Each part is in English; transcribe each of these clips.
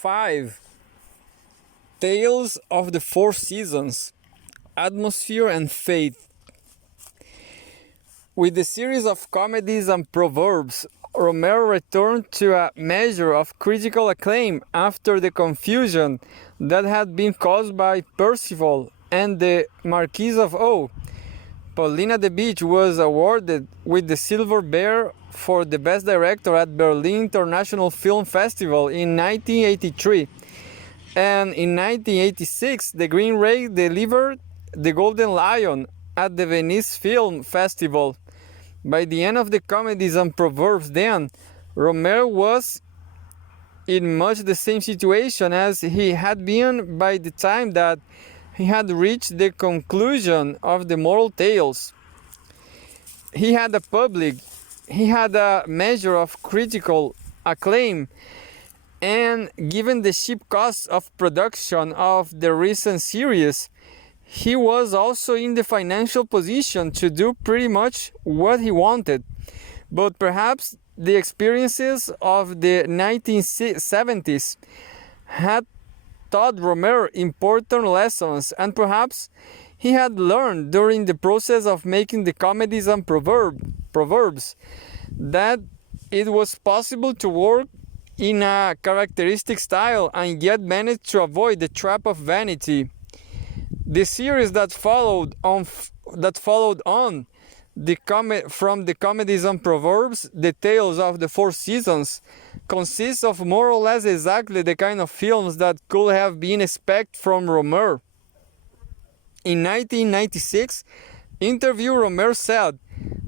5. Tales of the Four Seasons, Atmosphere and Faith. With the series of comedies and proverbs, Rohmer returned to a measure of critical acclaim after the confusion that had been caused by Percival and the Marquis of O. Paulina de Beach was awarded with the Silver Bear for the Best Director at Berlin International Film Festival in 1983. And in 1986, the Green Ray delivered the Golden Lion at the Venice Film Festival. By the end of the comedies and proverbs then, Rohmer was in much the same situation as he had been by the time that he had reached the conclusion of the moral tales. He had a measure of critical acclaim, and given the cheap costs of production of the recent series, he was also in the financial position to do pretty much what he wanted. But perhaps the experiences of the 1970s had taught Rohmer important lessons, and perhaps he had learned during the process of making the comedies and proverbs that it was possible to work in a characteristic style and yet manage to avoid the trap of vanity. The series that followed on from the comedies and proverbs, the Tales of the Four Seasons, consists of more or less exactly the kind of films that could have been expected from Rohmer. In 1996 interview, Rohmer said,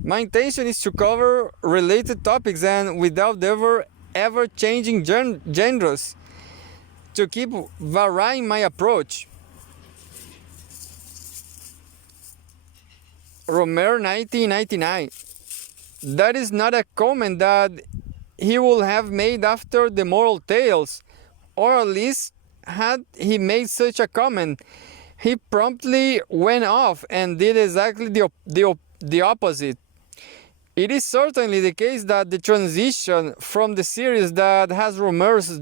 "My intention is to cover related topics and without ever changing genres, to keep varying my approach." Rohmer, 1999. That is not a comment that he would have made after the moral tales, or at least had he made such a comment, he promptly went off and did exactly the opposite. It is certainly the case that the transition from the series that has Rohmer's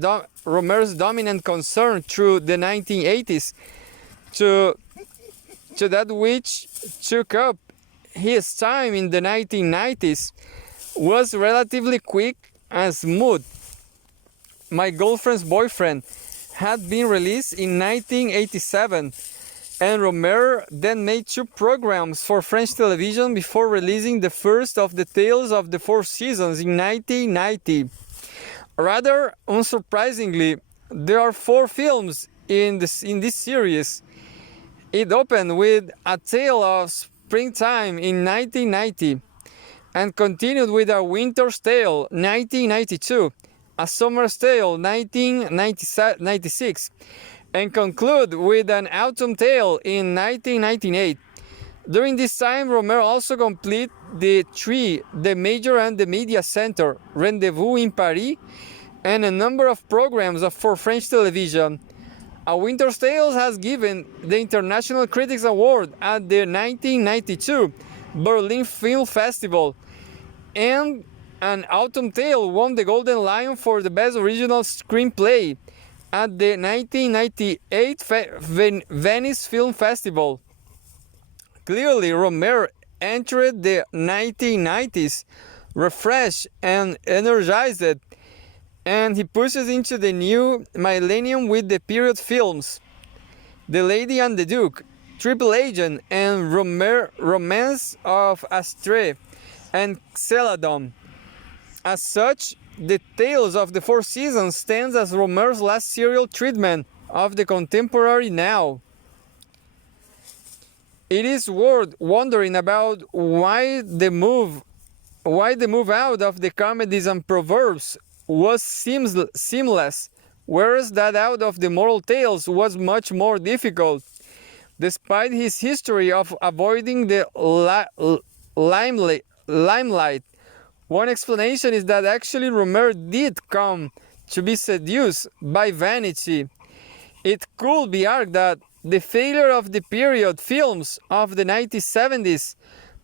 dominant concern through the 1980s to that which took up his time in the 1990s was relatively quick and smooth. My Girlfriend's Boyfriend had been released in 1987, and Rohmer then made 2 programs for French television before releasing the first of the Tales of the Four Seasons in 1990. Rather unsurprisingly, there are 4 films in this series. It opened with A Tale of Springtime in 1990, and continued with A Winter's Tale 1992, A Summer's Tale 1996, and conclude with An Autumn Tale in 1998. During this time, Rohmer also completed the 3, The Major and the Media Center, Rendezvous in Paris, and a number of programs for French television. A Winter's Tale has given the International Critics Award at the 1992 Berlin Film Festival, and An Autumn Tale won the Golden Lion for the Best Original Screenplay at the 1998 Venice Film Festival. Clearly, Rohmer entered the 1990s refreshed and energized, and he pushes into the new millennium with the period films The Lady and the Duke, Triple Agent, and Romance of Astray and Celadon. As such, the Tales of the Four Seasons stands as Rohmer's last serial treatment of the contemporary now. It is worth wondering about why the move out of the comedies and proverbs was seamless, whereas that out of the moral tales was much more difficult. Despite his history of avoiding the limelight, one explanation is that actually Rohmer did come to be seduced by vanity. It could be argued that the failure of the period films of the 1970s,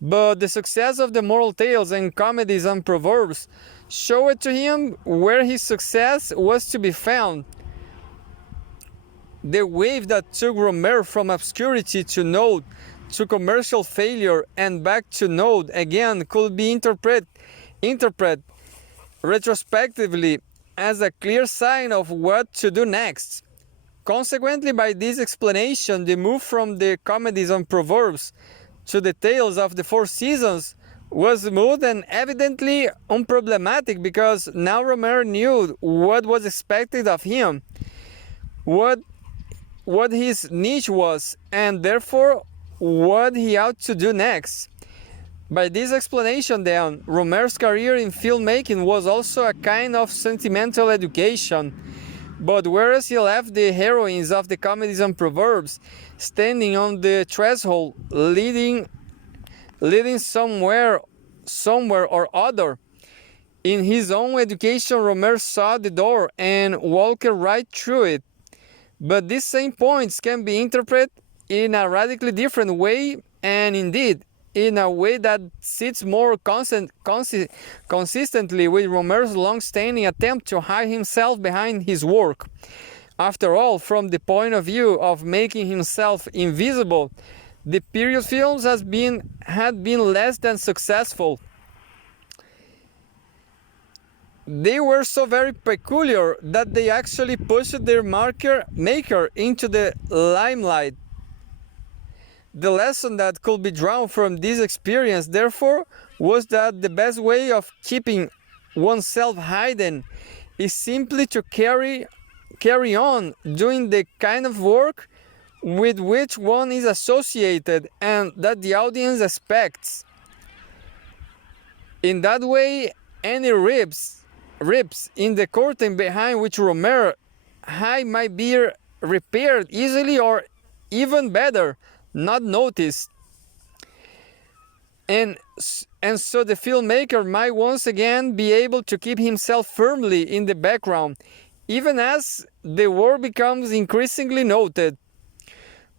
but the success of the moral tales and comedies and proverbs showed to him where his success was to be found. the wave that took Rohmer from obscurity to node to commercial failure and back to node again could be interpreted retrospectively as a clear sign of what to do next. Consequently, by this explanation, the move from the comedies on Proverbs to the tales of the four seasons was smooth and evidently unproblematic, because now Rohmer knew what was expected of him, what his niche was, and therefore what he ought to do next. By this explanation then, Rohmer's career in filmmaking was also a kind of sentimental education. But whereas he left the heroines of the comedies and Proverbs standing on the threshold, leading somewhere or other, in his own education Rohmer saw the door and walked right through it. But these same points can be interpreted in a radically different way, and indeed in a way that sits more consistently with Rohmer's long-standing attempt to hide himself behind his work. After all, from the point of view of making himself invisible, the period films had been less than successful. They were so very peculiar that they actually pushed their maker into the limelight. The lesson that could be drawn from this experience, therefore, was that the best way of keeping oneself hidden is simply to carry on doing the kind of work with which one is associated and that the audience expects. In that way, any rips in the curtain behind which Rohmer hid might be repaired easily, or even better, not noticed. And so the filmmaker might once again be able to keep himself firmly in the background, even as the work becomes increasingly noted.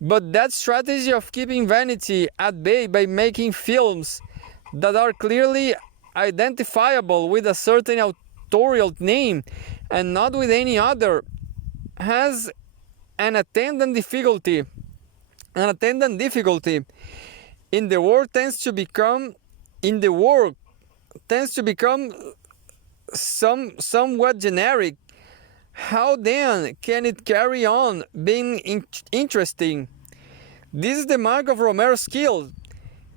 But that strategy of keeping vanity at bay by making films that are clearly identifiable with a certain authorial name and not with any other has an attendant difficulty. In the work tends to become somewhat generic. How then can it carry on being interesting? This is the mark of Rohmer's skill.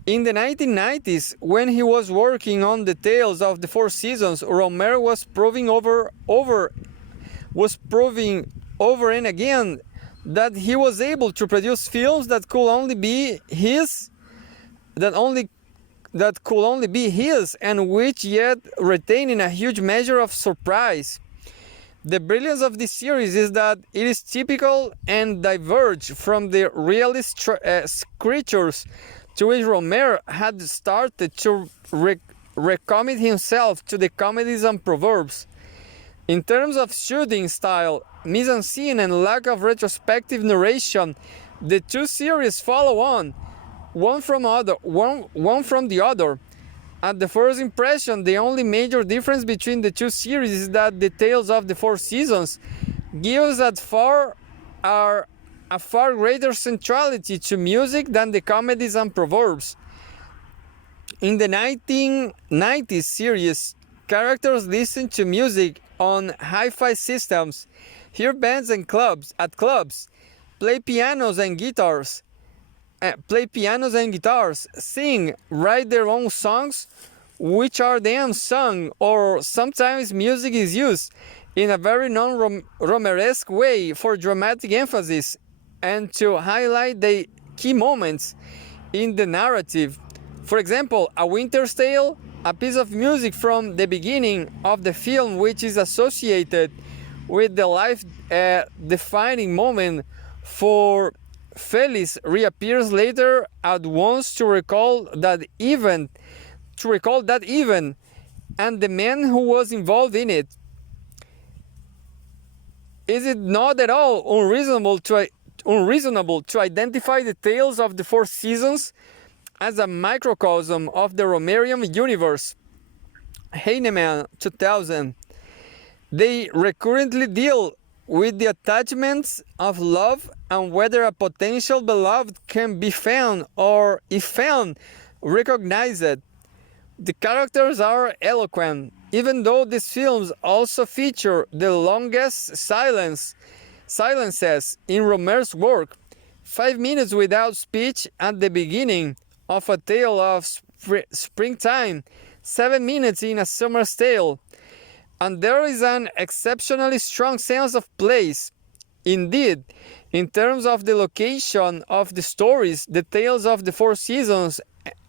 In the 1990s, when he was working on the tales of the four seasons, Rohmer was proving over and again that he was able to produce films that could only be his, and which yet retaining a huge measure of surprise. The brilliance of this series is that it is typical and diverged from the realist creatures to which Rohmer had started to recommit himself to the comedies and Proverbs. In terms of shooting style, mise-en-scene, and lack of retrospective narration, the two series follow on, one from the other. At the first impression, the only major difference between the two series is that the tales of the four seasons gives a far greater centrality to music than the comedies and Proverbs. In the 1990s series, characters listen to music on hi-fi systems, hear bands at clubs, play pianos and guitars, sing, write their own songs, which are then sung, or sometimes music is used in a very non-Rohmeresque way for dramatic emphasis and to highlight the key moments in the narrative. For example, A Winter's Tale, a piece of music from the beginning of the film which is associated with the life-defining moment for Felice, reappears later at once to recall that event and the man who was involved in it. Is it not at all unreasonable to identify the tales of the four seasons as a microcosm of the Rohmerian universe? Heinemann, 2000. They recurrently deal with the attachments of love and whether a potential beloved can be found or, if found, recognized. The characters are eloquent, even though these films also feature the longest silences in Rohmer's work. 5 minutes without speech at the beginning of A Tale of Springtime, 7 minutes in A Summer's Tale, and there is an exceptionally strong sense of place. Indeed, in terms of the location of the stories, the tales of the four seasons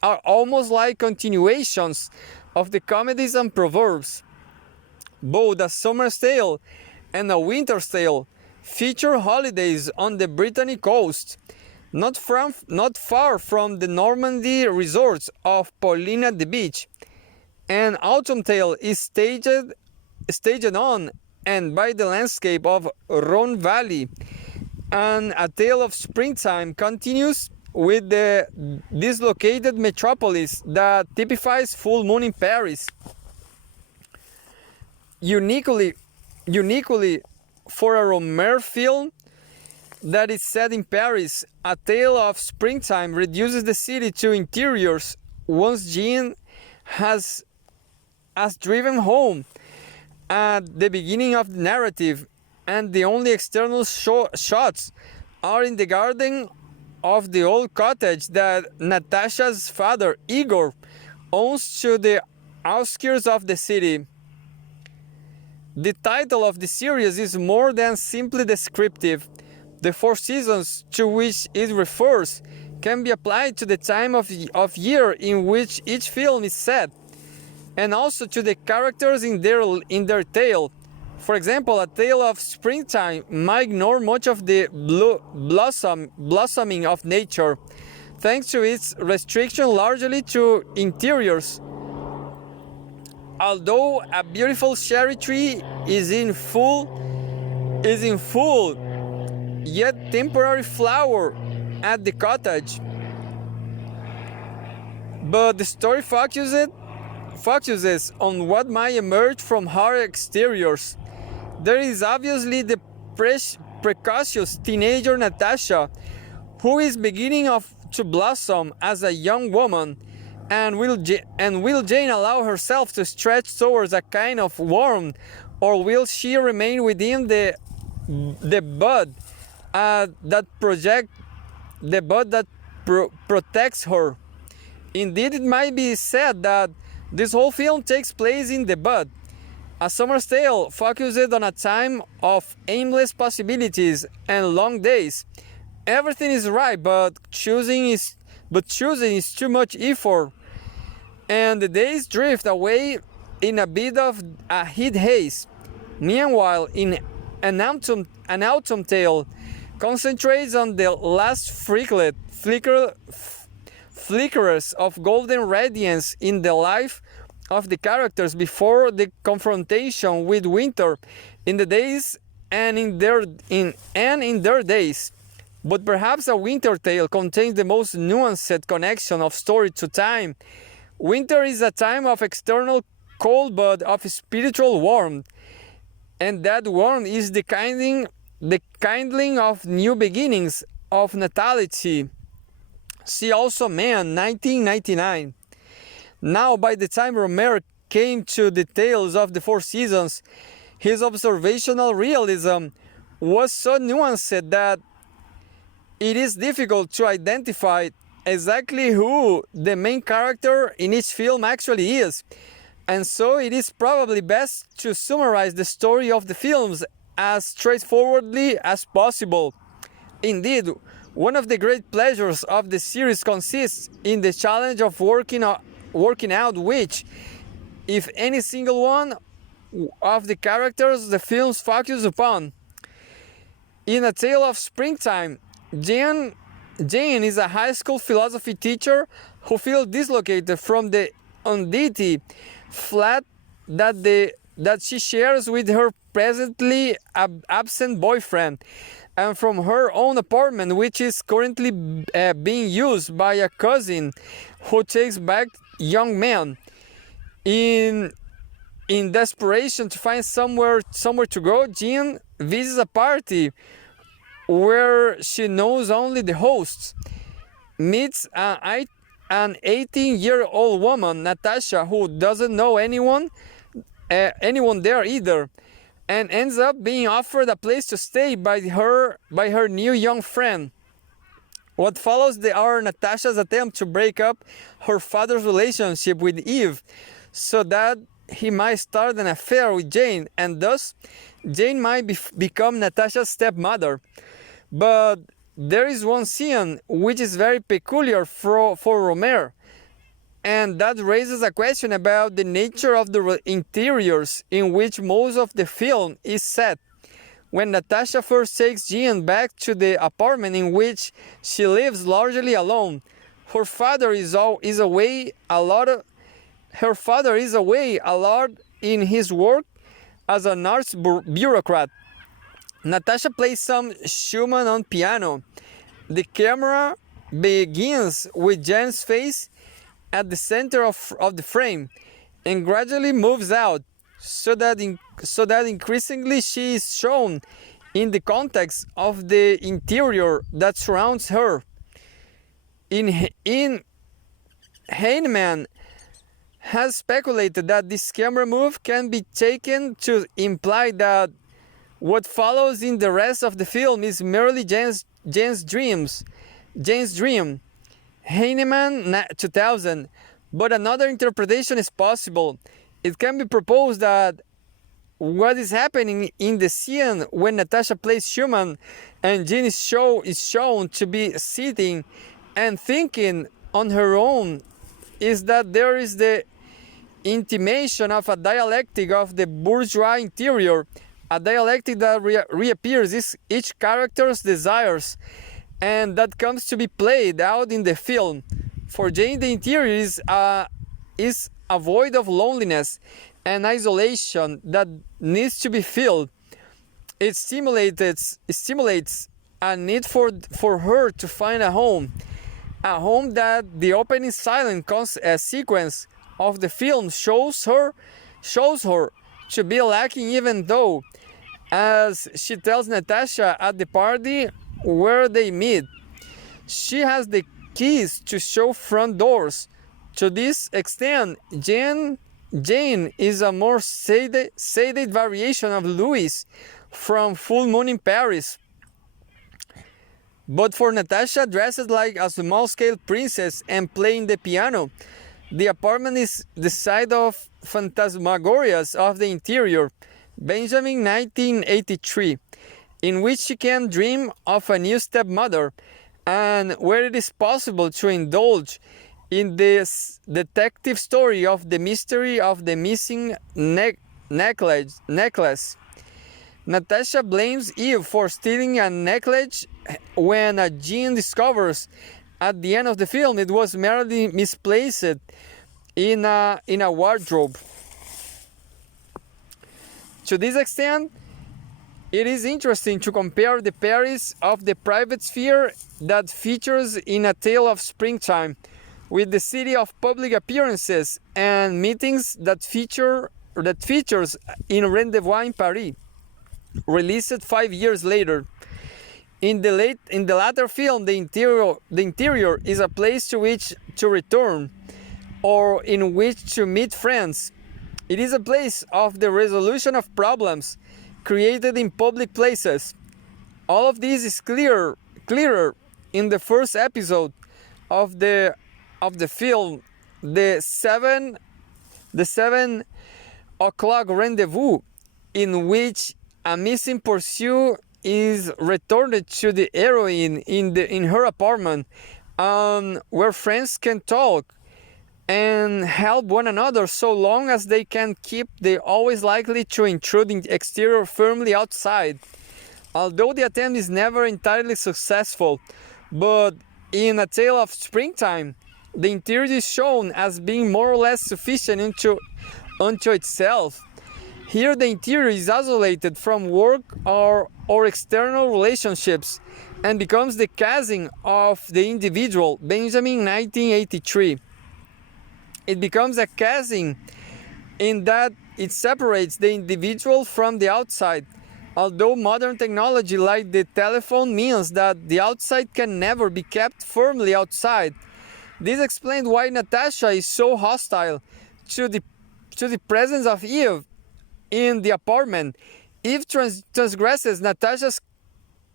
are almost like continuations of the comedies and proverbs. Both A Summer's Tale and A Winter's Tale feature holidays on the Brittany coast, not far from the Normandy resorts of Pauline at the beach. An Autumn Tale is staged on and by the landscape of Rhone Valley, and A Tale of Springtime continues with the dislocated metropolis that typifies full moon in Paris. Uniquely for a Rohmer film that is set in Paris, A Tale of Springtime reduces the city to interiors once Jean has driven home at the beginning of the narrative, and the only external shots are in the garden of the old cottage that Natasha's father, Igor, owns to the outskirts of the city. The title of the series is more than simply descriptive. The four seasons to which it refers can be applied to the time of year in which each film is set, and also to the characters in their tale. For example, A Tale of Springtime might ignore much of the blossoming of nature, thanks to its restriction largely to interiors. Although a beautiful cherry tree is in full yet temporary flower at the cottage, but the story focuses on what might emerge from her exteriors. There is obviously the precocious teenager Natasha, who is beginning to blossom as a young woman, and will Jane allow herself to stretch towards a kind of warmth, or will she remain within the bud that protects her? Indeed, it might be said that this whole film takes place in the bud. A Summer's Tale focuses on a time of aimless possibilities and long days. Everything is right, but choosing is too much effort, and the days drift away in a bit of a heat haze. Meanwhile, in an autumn tale concentrates on the last flickers of golden radiance in the life of the characters before the confrontation with winter in the days and in their days. But perhaps A Winter Tale contains the most nuanced connection of story to time. Winter is a time of external cold but of spiritual warmth, and that warmth is the kindling of new beginnings, of natality. See also Man, 1999. Now, by the time Rohmer came to the tales of the four seasons, his observational realism was so nuanced that it is difficult to identify exactly who the main character in each film actually is, and so it is probably best to summarize the story of the films as straightforwardly as possible. Indeed, one of the great pleasures of the series consists in the challenge of working out which, if any single one of the characters the films focus upon. In A Tale of Springtime, Jane is a high school philosophy teacher who feels dislocated from the undeity flat that she shares with her presently absent boyfriend, and from her own apartment, which is currently being used by a cousin who takes back young men. In In desperation to find somewhere to go, Jean visits a party where she knows only the hosts, meets an 18-year-old woman, Natasha, who doesn't know anyone there either, and ends up being offered a place to stay by her new young friend. What follows are Natasha's attempt to break up her father's relationship with Eve so that he might start an affair with Jane, and thus Jane might become Natasha's stepmother. But there is one scene which is very peculiar for Rohmer, and that raises a question about the nature of the interiors in which most of the film is set. When Natasha first takes Jean back to the apartment in which she lives largely alone, her father is away a lot in his work as an arts bureaucrat. Natasha plays some Schumann on piano. The camera begins with Jan's face at the center of the frame and gradually moves out so that increasingly she is shown in the context of the interior that surrounds her. Heinemann has speculated that this camera move can be taken to imply that what follows in the rest of the film is merely Jane's dream. Heinemann 2000. But another interpretation is possible. It can be proposed that what is happening in the scene when Natasha plays Schumann and Jean is shown to be sitting and thinking on her own is that there is the intimation of a dialectic of the bourgeois interior, a dialectic that reappears each character's desires and that comes to be played out in the film. For Jane, the interior is a void of loneliness and isolation that needs to be filled. It stimulates a need for her to find a home that the opening silent sequence of the film shows her to be lacking, even though, as she tells Natasha at the party where they meet, she has the keys to show front doors. To this extent, Jane is a more sated variation of Louis from Full Moon in Paris. But for Natasha, dressed like a small-scale princess and playing the piano, the apartment is the site of phantasmagorias of the interior, Benjamin 1983, in which she can dream of a new stepmother, and where it is possible to indulge in this detective story of the mystery of the missing necklace. Natasha blames Eve for stealing a necklace when Jean discovers at the end of the film it was merely misplaced in a wardrobe. To this extent, it is interesting to compare the Paris of the private sphere that features in A Tale of Springtime with the city of public appearances and meetings that features in Rendezvous in Paris, released 5 years later. In the latter film, the interior is a place to which to return, or in which to meet friends. It is a place of the resolution of problems created in public places. All of this is clearer in the first episode of the film, the 7 o'clock rendezvous, in which a missing pursuit is returned to the heroine in her apartment, where friends can talk and help one another so long as they can keep the always likely to intruding exterior firmly outside. Although the attempt is never entirely successful, but in A Tale of Springtime, the interior is shown as being more or less sufficient unto itself. Here the interior is isolated from work or external relationships and becomes the casing of the individual, Benjamin 1983. It becomes a casing in that it separates the individual from the outside. Although modern technology like the telephone means that the outside can never be kept firmly outside. This explains why Natasha is so hostile to the presence of Eve in the apartment. Eve transgresses Natasha's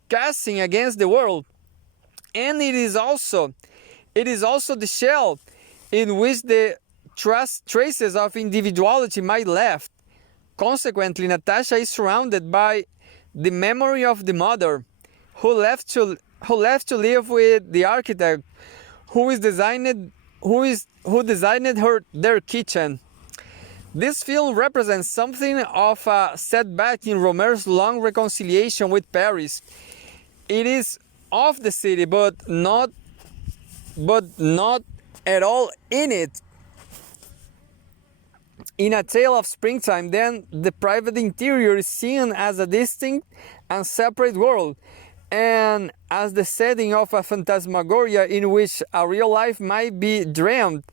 casting against the world, and it is also the shell in which the traces of individuality might left. Consequently, Natasha is surrounded by the memory of the mother, who left to live with the architect, who designed their kitchen. This film represents something of a setback in Rohmer's long reconciliation with Paris. It is of the city, but not at all in it. In A Tale of Springtime, then, the private interior is seen as a distinct and separate world, and as the setting of a phantasmagoria in which a real life might be dreamed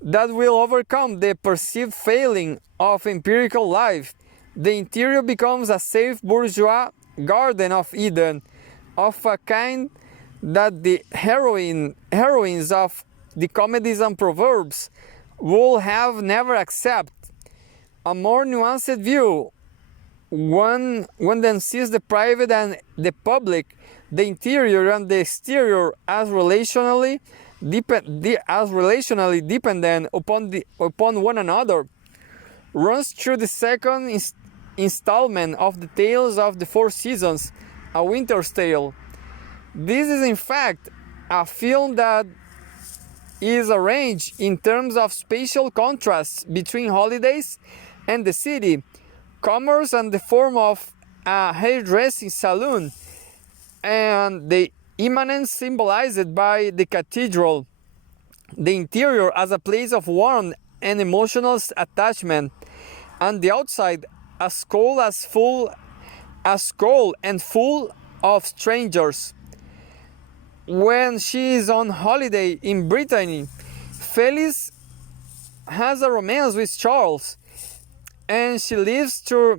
that will overcome the perceived failing of empirical life. The interior becomes a safe bourgeois Garden of Eden, of a kind that the heroines of the comedies and proverbs will have never accepted. A more nuanced view, one then sees the private and the public, the interior and the exterior as relationally dependent upon one another, runs through the second installment of the Tales of the Four Seasons, A Winter's Tale. This is in fact a film that is arranged in terms of spatial contrasts between holidays and the city, commerce and the form of a hairdressing salon, and the immanence symbolized by the cathedral, the interior as a place of warmth and emotional attachment, and the outside as cold and full of strangers. When she is on holiday in Brittany, Felice has a romance with Charles, and she leaves to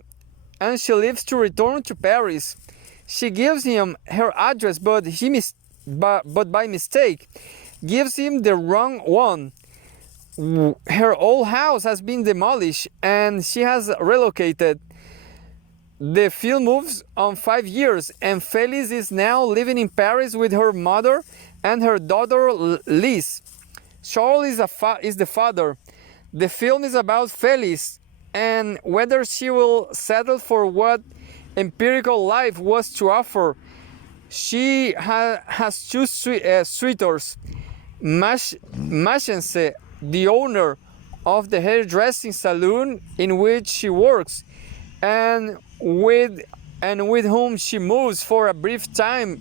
return to Paris. She gives him her address, but by mistake gives him the wrong one. Her old house has been demolished and she has relocated. The film moves on 5 years, and Felice is now living in Paris with her mother and her daughter Lise. Charles is the father. The film is about Felice and whether she will settle for what empirical life was to offer. She has two suitors, Machense, the owner of the hairdressing salon in which she works, and with whom she moves for a brief time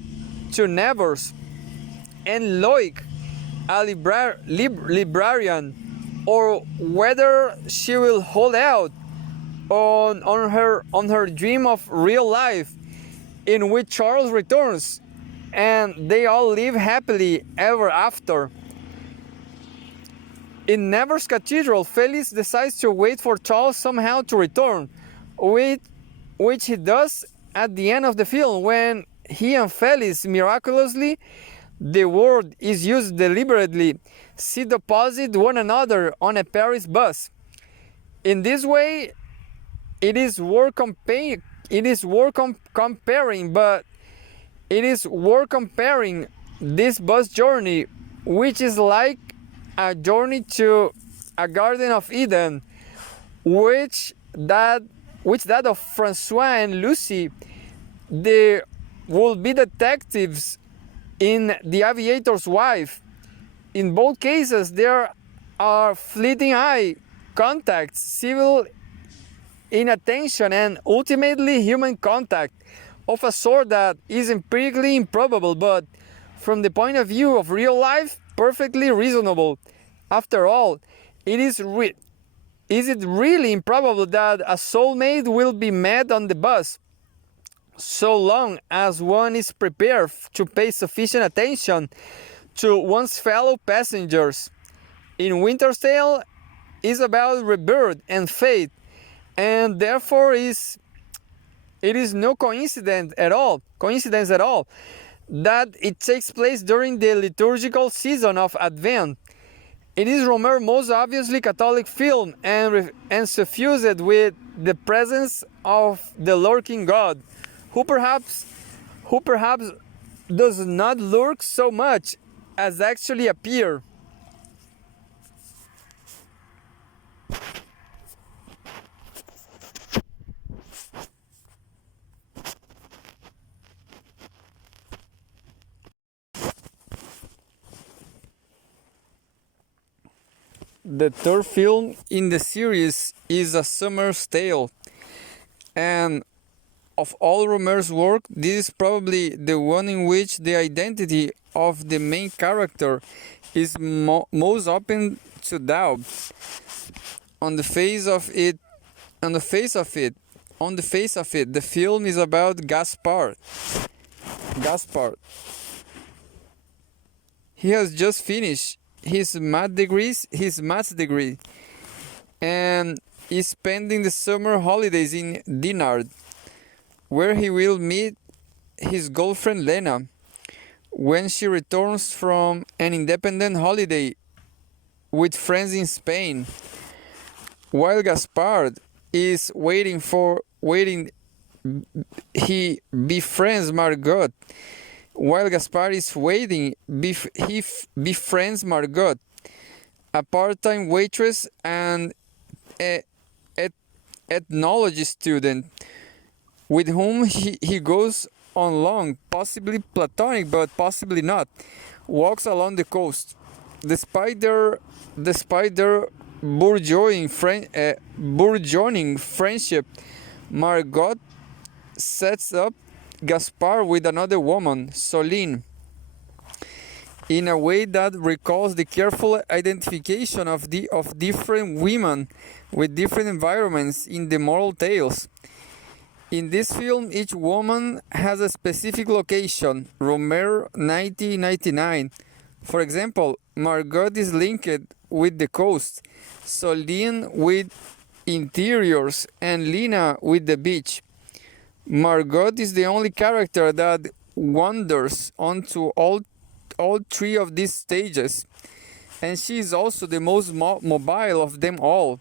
to Nevers, and Loic, a librarian, or whether she will hold out on her dream of real life, in which Charles returns, and they all live happily ever after. In Nevers Cathedral, Felice decides to wait for Charles somehow to return, which he does at the end of the film, when he and Felice miraculously, the word is used deliberately, sit opposite one another on a Paris bus. In this way, it is worth comparing this bus journey, which is like a journey to a Garden of Eden, which that of Francois and Lucy. They will be detectives in The Aviator's Wife. In both cases, there are fleeting eye contacts, civil inattention, and ultimately human contact of a sort that is empirically improbable, but from the point of view of real life, perfectly reasonable. After all, is it really improbable that a soulmate will be met on the bus, so long as one is prepared to pay sufficient attention to one's fellow passengers? In Winter's Tale is about rebirth and fate, and therefore it is no coincidence at all that it takes place during the liturgical season of Advent. It is Rohmer's most obviously Catholic film and suffused with the presence of the lurking God, who perhaps does not lurk so much as actually appear. The third film in the series is A Summer's Tale, and of all Rohmer's work, this is probably the one in which the identity of the main character is most open to doubt. On the face of it, the film is about Gaspard. He has just finished his math degree and is spending the summer holidays in Dinard, where he will meet his girlfriend Lena when she returns from an independent holiday with friends in Spain. While Gaspard is waiting, he befriends Margot. While Gaspard is waiting, he befriends Margot, a part-time waitress and an ethnology student, with whom he goes on long, possibly platonic, but possibly not, walks along the coast. Despite their burgeoning friendship, Margot sets up Gaspard with another woman, Soline, in a way that recalls the careful identification of different women with different environments in the moral tales. In this film, each woman has a specific location. Rohmer 1999. For example, Margot is linked with the coast, Soline with interiors, and Lena with the beach. Margot is the only character that wanders onto all three of these stages, and she is also the most mobile of them all.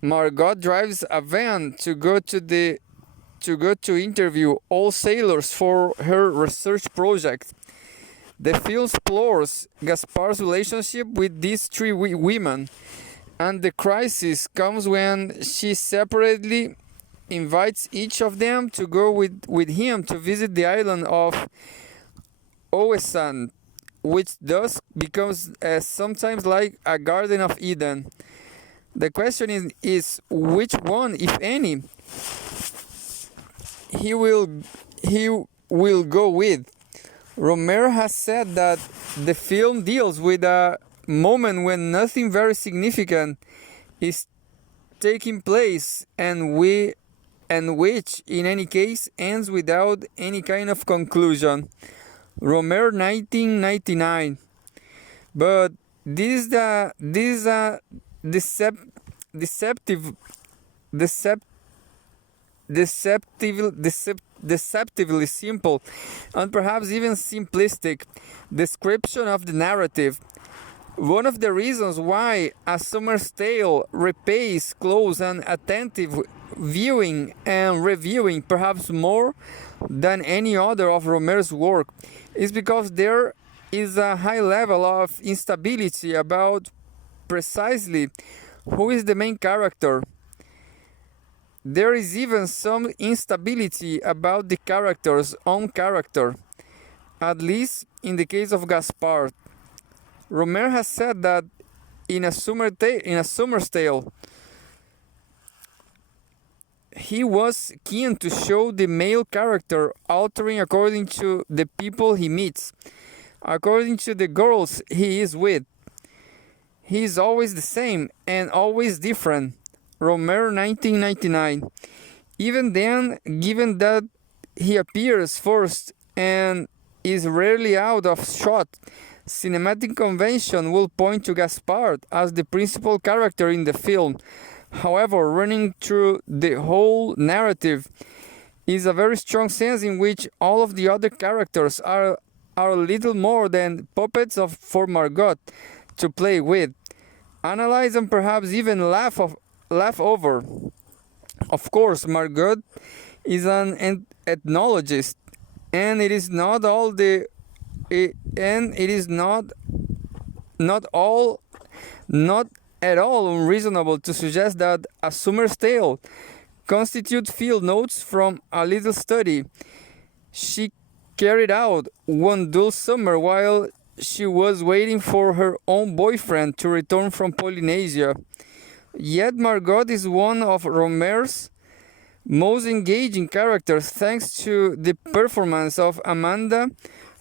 Margot drives a van to go to interview all sailors for her research project. The film explores Gaspard's relationship with these three women, and the crisis comes when she separately invites each of them to go with him to visit the island of Ouessant, which thus becomes sometimes like a Garden of Eden. The question is which one, if any, he will go with. Rohmer has said that the film deals with a moment when nothing very significant is taking place, and which, in any case, ends without any kind of conclusion. Rohmer 1999. But this is a deceptively simple and perhaps even simplistic description of the narrative. One of the reasons why A Summer's Tale repays close and attentive viewing and reviewing, perhaps more than any other of Rohmer's work, is because there is a high level of instability about precisely who is the main character. There is even some instability about the character's own character, at least in the case of Gaspard. Rohmer has said that in A Summer's Tale, he was keen to show the male character altering according to the people he meets, according to the girls he is with. He is always the same and always different. Rohmer 1999. Even then, given that he appears first and is rarely out of shot, cinematic convention will point to Gaspard as the principal character in the film, However, running through the whole narrative is a very strong sense in which all of the other characters are little more than puppets for Margot to play with, analyze, and perhaps even laugh over. Of course, Margot is an ethnologist, and it is not all the and it is not at all unreasonable to suggest that A Summer's Tale constitute field notes from a little study she carried out one dull summer while she was waiting for her own boyfriend to return from Polynesia. Yet Margot is one of Rohmer's most engaging characters thanks to the performance of Amanda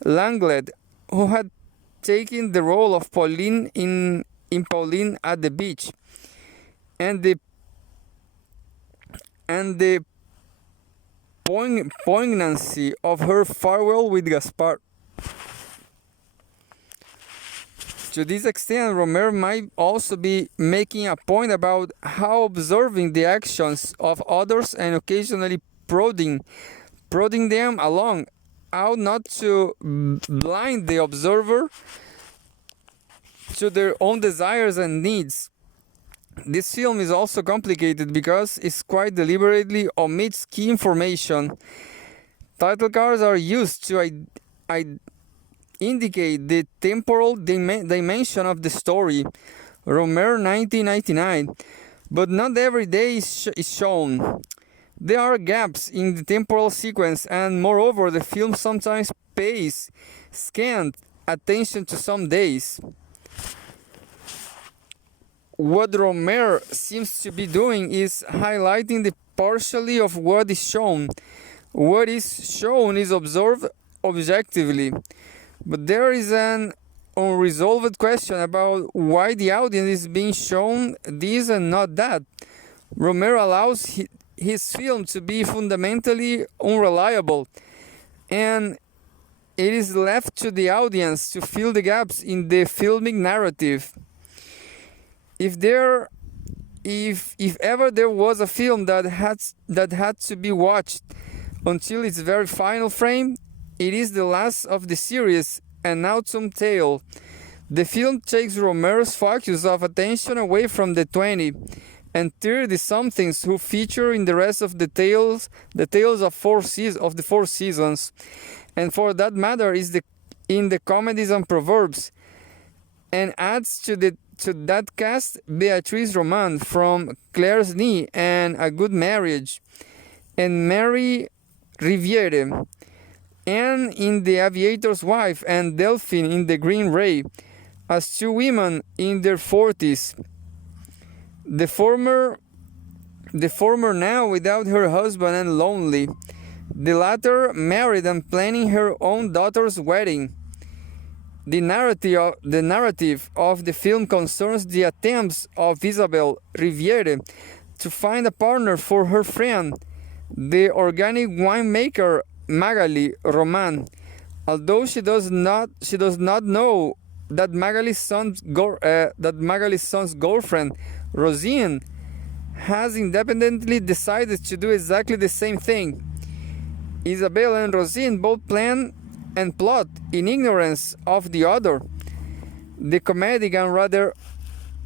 Langlet, who had taken the role of Pauline in Pauline at the Beach, and the poignancy of her farewell with Gaspar. To this extent, Rohmer might also be making a point about how observing the actions of others and occasionally prodding them along ought not to blind the observer to their own desires and needs. This film is also complicated because it quite deliberately omits key information. Title cards are used to indicate the temporal dimension of the story, Rohmer 1999, but not every day is shown. There are gaps in the temporal sequence, and moreover, the film sometimes pays scant attention to some days. What Rohmer seems to be doing is highlighting the partiality of what is shown. What is shown is observed objectively, but there is an unresolved question about why the audience is being shown this and not that. Rohmer allows his film to be fundamentally unreliable, and it is left to the audience to fill the gaps in the filmic narrative. If ever there was a film that had to be watched until its very final frame, it is the last of the series, An Autumn Tale. The film takes Rohmer's focus of attention away from the 20 and 30-somethings who feature in the rest of the tales of the 4 seasons, and for that matter in the comedies and proverbs, and adds to that cast Beatrice Roman from Claire's Knee and A Good Marriage, and Mary Riviere, and in The Aviator's Wife, and Delphine in The Green Ray, as two women in their 40s. The former now without her husband and lonely, the latter married and planning her own daughter's wedding. The narrative of the film concerns the attempts of Isabelle Riviere to find a partner for her friend, the organic winemaker Magali Roman, although she does not know that Magali's son's girlfriend Rosine has independently decided to do exactly the same thing. Isabelle and Rosine both plan and plot in ignorance of the other. The comedic and rather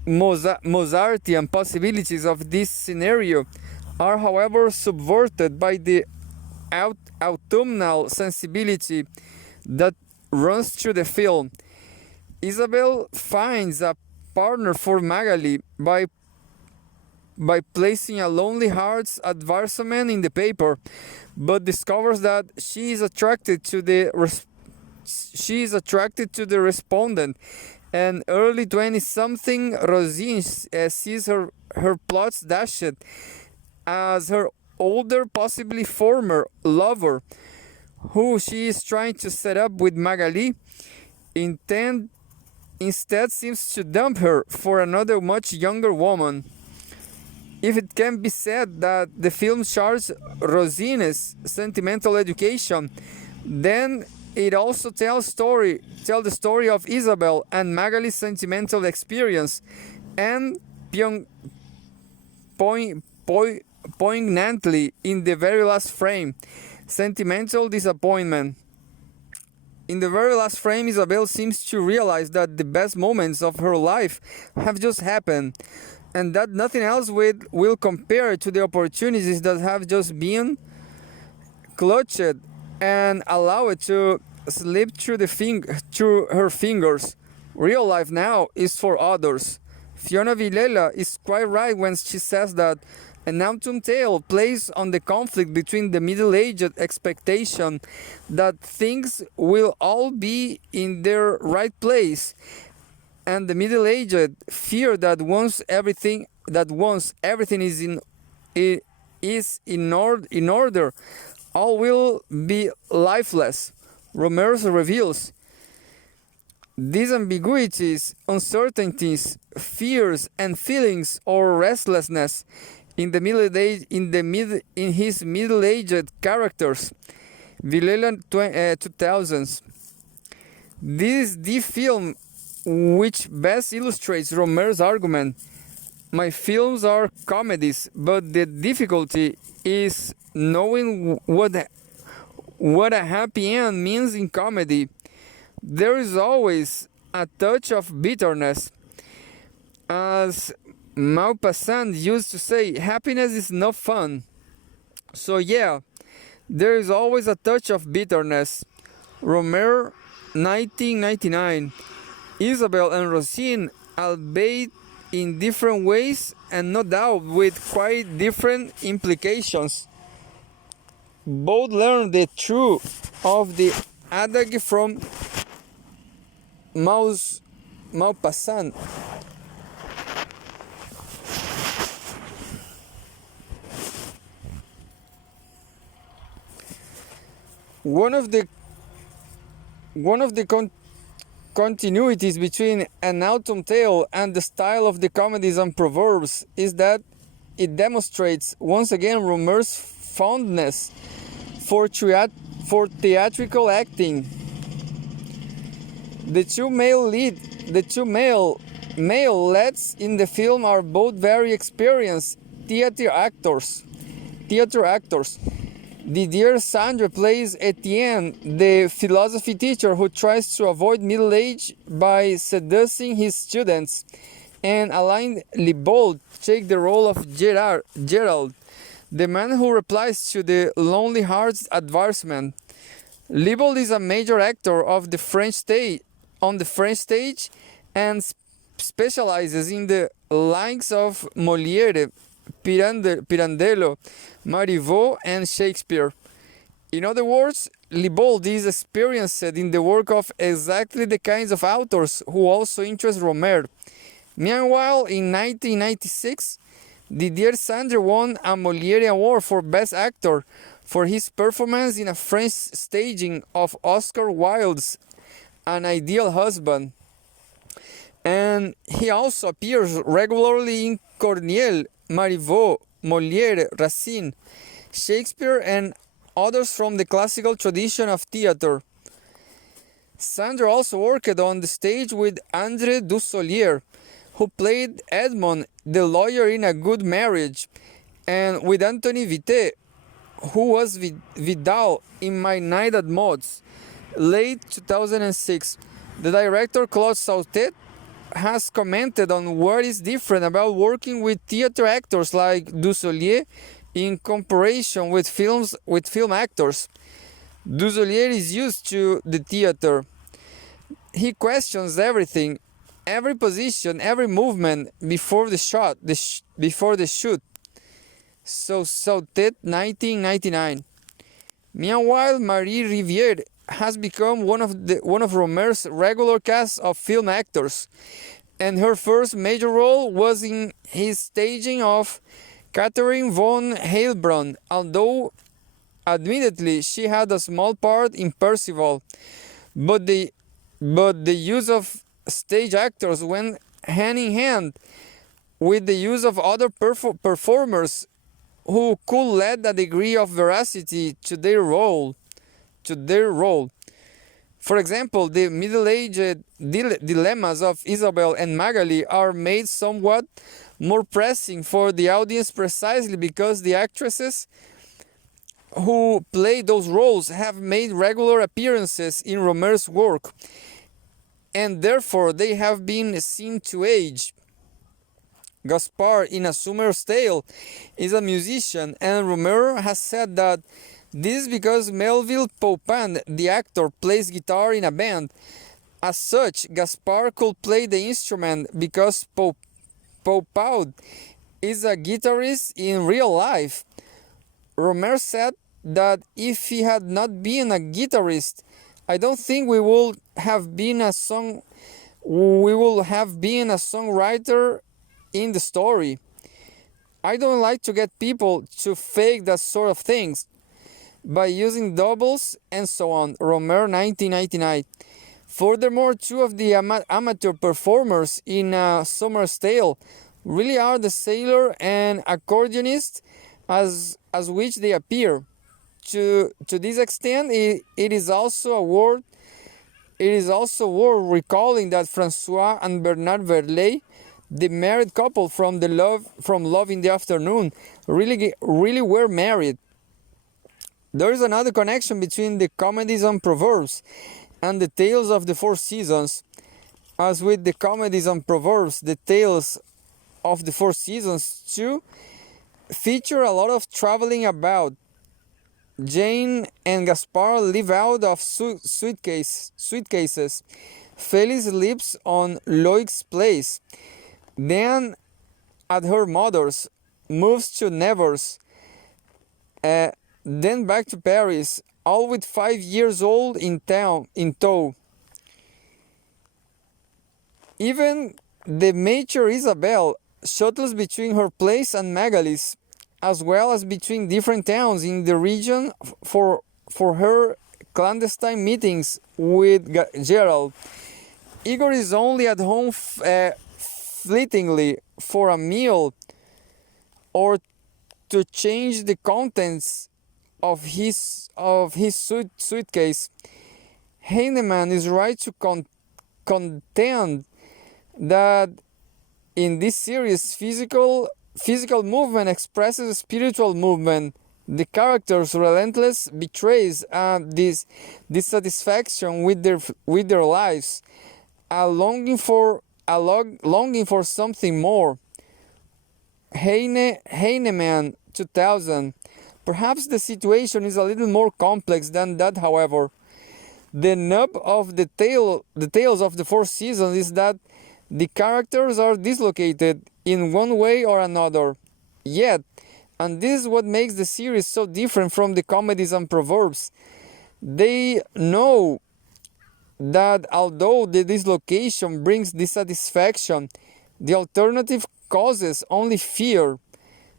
Mozartian possibilities of this scenario are, however, subverted by the autumnal sensibility that runs through the film. Isabelle finds a partner for Magali by placing a Lonely Hearts advertisement in the paper, but discovers that she is attracted to the respondent. And early 20-something Rosine sees her plots dashed as her older, possibly former lover, who she is trying to set up with Magali, instead seems to dump her for another much younger woman. If it can be said that the film charts Rosine's sentimental education, then it also tells the story of Isabelle and Magali's sentimental experience and poignantly in the very last frame. Sentimental disappointment. In the very last frame, Isabel seems to realize that the best moments of her life have just happened, and that nothing else will compare to the opportunities that have just been clutched and allow it to slip through her fingers. Real life now is for others. Fiona Villela is quite right when she says that an autumn tale plays on the conflict between the middle-aged expectation that things will all be in their right place and the middle-aged fear that once everything is in order, all will be lifeless. Rohmer reveals these ambiguities, uncertainties, fears, and feelings or restlessness in his middle-aged characters. Villela 2000s. This is the film which best illustrates Rohmer's argument. My films are comedies, but the difficulty is knowing what a happy end means in comedy. There is always a touch of bitterness. As Maupassant used to say, happiness is not fun. So yeah, there is always a touch of bitterness. Rohmer, 1999. Isabel and Rosine, albeit in different ways and no doubt with quite different implications, both learn the truth of the adage from Maupassant. One of the continuities between An Autumn Tale and the style of the comedies and proverbs is that it demonstrates once again Rohmer's fondness for theatrical acting. The two male leads in the film are both very experienced theater actors. Didier Sandre plays Etienne, the philosophy teacher who tries to avoid middle age by seducing his students, and Alain Libaud takes the role of Gerald, the man who replies to the Lonely Hearts advertisement. Libaud is a major actor on the French stage and specializes in the likes of Molière, Pirandello, Marivaux, and Shakespeare. In other words, Libaud is experienced in the work of exactly the kinds of authors who also interest Rohmer. Meanwhile, in 1996, Didier Sandre won a Molière Award for Best Actor for his performance in a French staging of Oscar Wilde's An Ideal Husband. And he also appears regularly in Corneille, Marivaux, Molière, Racine, Shakespeare, and others from the classical tradition of theater. Sandre also worked on the stage with André Dussolier, who played Edmond, the lawyer in A Good Marriage, and with Anthony Vité, who was Vidal in My Night at Maud's, late 2006. The director Claude Sautet has commented on what is different about working with theater actors like Dussolier in comparison with film actors. Dussolier is used to the theater. He questions everything, every position, every movement before the shoot. So Sautet, 1999. Meanwhile, Marie Rivière has become one of Rohmer's regular cast of film actors, and her first major role was in his staging of Catherine von Heilbronn, although admittedly she had a small part in Percival. But the use of stage actors went hand in hand with the use of other performers who could lend a degree of veracity to their role. For example, the middle-aged dilemmas of Isabel and Magali are made somewhat more pressing for the audience precisely because the actresses who play those roles have made regular appearances in Rohmer's work, and therefore they have been seen to age. Gaspar in A Summer's Tale is a musician, and Rohmer has said that this is because Melville Paupin, the actor, plays guitar in a band. As such, Gaspar could play the instrument because Paupin is a guitarist in real life. Rohmer said that if he had not been a guitarist, I don't think we would have been a songwriter in the story. I don't like to get people to fake that sort of things by using doubles and so on. Rohmer, 1999. Furthermore, two of the amateur performers in A Summer's Tale really are the sailor and accordionist as which they appear. To this extent, it is also worth recalling that Francois and Bernard Verlet, the married couple from Love in the Afternoon, really were married. There is another connection between the comedies and proverbs and the tales of the four seasons. As with the comedies and proverbs, the tales of the four seasons too feature a lot of traveling about. Jane and Gaspar live out of suitcases. Felice lives on Loic's place, then at her mother's, moves to Nevers, then back to Paris, all with 5 years old in tow. Even the Major Isabel shuttles between her place and Magali's, as well as between different towns in the region for her clandestine meetings with Gerald. Igor is only at home fleetingly for a meal or to change the contents of his suitcase. Heinemann is right to contend that in this series physical movement expresses spiritual movement. The characters' relentless betrays this dissatisfaction with their lives, a longing for something more. Heinemann, 2000. Perhaps the situation is a little more complex than that, however. The nub of the tales of the four seasons is that the characters are dislocated in one way or another. Yet, and this is what makes the series so different from the comedies and proverbs, they know that although the dislocation brings dissatisfaction, the alternative causes only fear.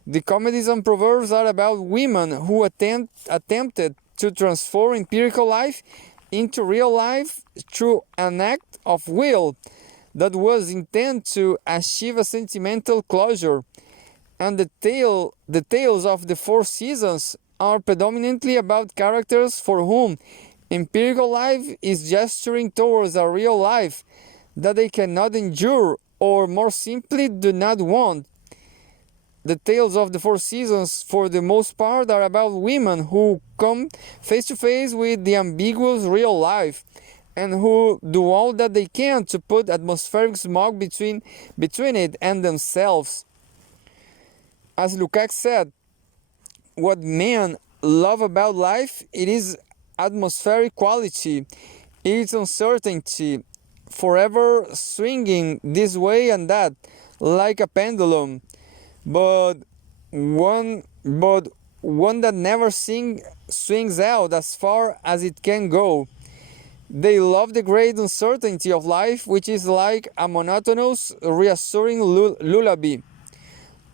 The comedies and proverbs are about women who attempted to transform empirical life into real life through an act of will that was intended to achieve a sentimental closure. And the tales of the four seasons are predominantly about characters for whom empirical life is gesturing towards a real life that they cannot endure or more simply do not want. The tales of the four seasons, for the most part, are about women who come face to face with the ambiguous real life and who do all that they can to put atmospheric smog between it and themselves. As Lukács said, what men love about life, it is atmospheric quality, its uncertainty, forever swinging this way and that, like a pendulum, but one that never swings out as far as it can go. They love the great uncertainty of life, which is like a monotonous, reassuring lullaby.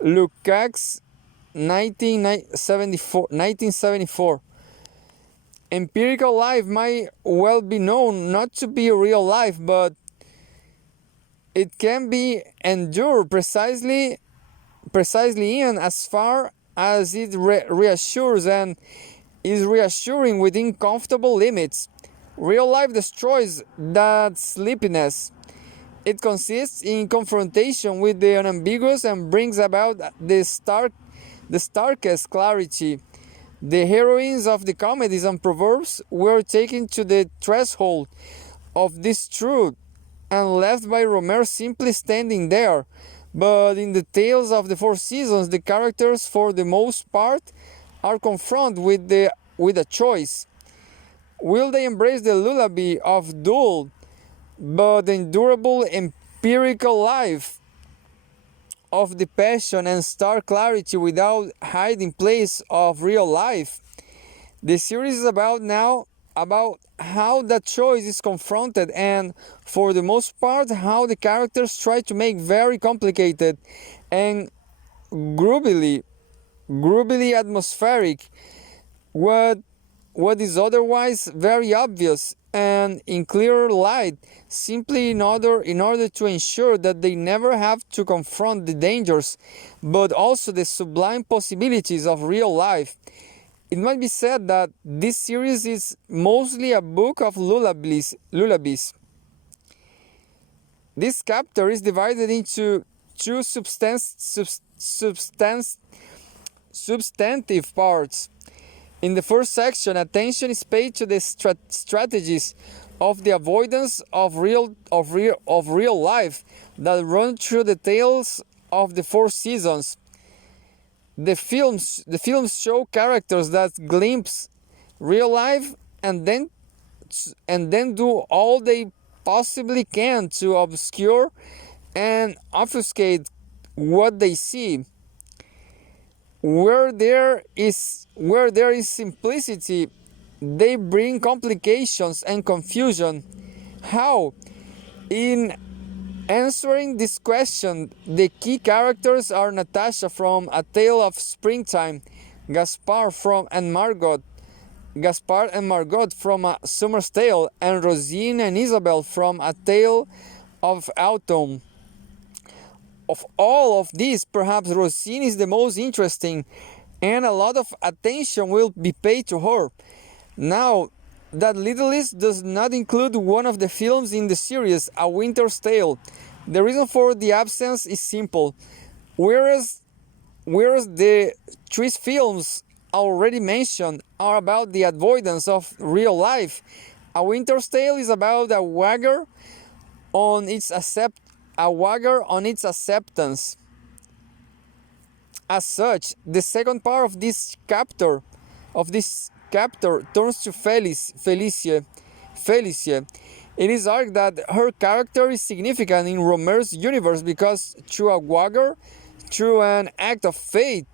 Lukács, 1974. Empirical life might well be known not to be real life, but it can be endured precisely in as far as it reassures and is reassuring within comfortable limits. Real life destroys that sleepiness. It consists in confrontation with the unambiguous and brings about the starkest clarity. The heroines of the comedies and proverbs were taken to the threshold of this truth and left by Rohmer simply standing there. But in the tales of the Four Seasons, the characters, for the most part, are confronted with a choice. Will they embrace the lullaby of dull but endurable empirical life of the passion and stark clarity without hiding place of real life? The series is about how that choice is confronted and, for the most part, how the characters try to make very complicated and grubbily atmospheric what is otherwise very obvious and in clear light, simply in order to ensure that they never have to confront the dangers but also the sublime possibilities of real life. It might be said that this series is mostly a book of lullabies. This chapter is divided into two substantive parts. In the first section, attention is paid to the strategies of the avoidance of real life that run through the tales of the Four Seasons. The films show characters that glimpse real life and then do all they possibly can to obscure and obfuscate what they see. Where there is simplicity, they bring complications and confusion. How? In answering this question, the key characters are Natasha from A Tale of Springtime, Gaspard and Margot from A Summer's Tale, and Rosine and Isabel from A Tale of Autumn. Of all of these, perhaps Rosine is the most interesting, and a lot of attention will be paid to her. Now, that little list does not include one of the films in the series, A Winter's Tale. The reason for the absence is simple. Whereas the three films already mentioned are about the avoidance of real life, A Winter's Tale is about a wagger on its acceptance. As such, the second part of this chapter turns to Felicia. It is argued that her character is significant in Rohmer's universe because through an act of faith,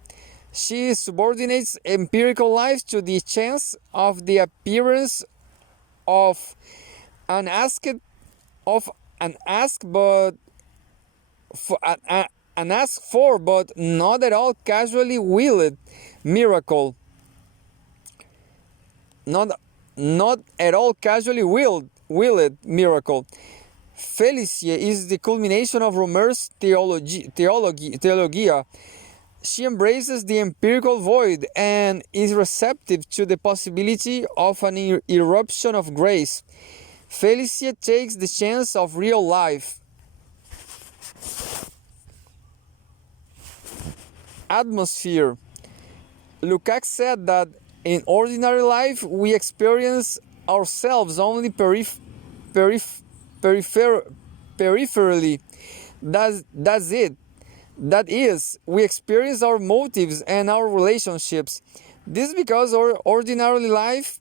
she subordinates empirical life to the chance of the appearance of an asked for but not at all casually willed miracle. Not at all casually willed miracle. Felicia is the culmination of Rohmer's Theologia. She embraces the empirical void and is receptive to the possibility of an eruption of grace. Felicia takes the chance of real life. Atmosphere. Lukács said that in ordinary life we experience ourselves only peripherally. That's it. That is, we experience our motives and our relationships. This is because our ordinary life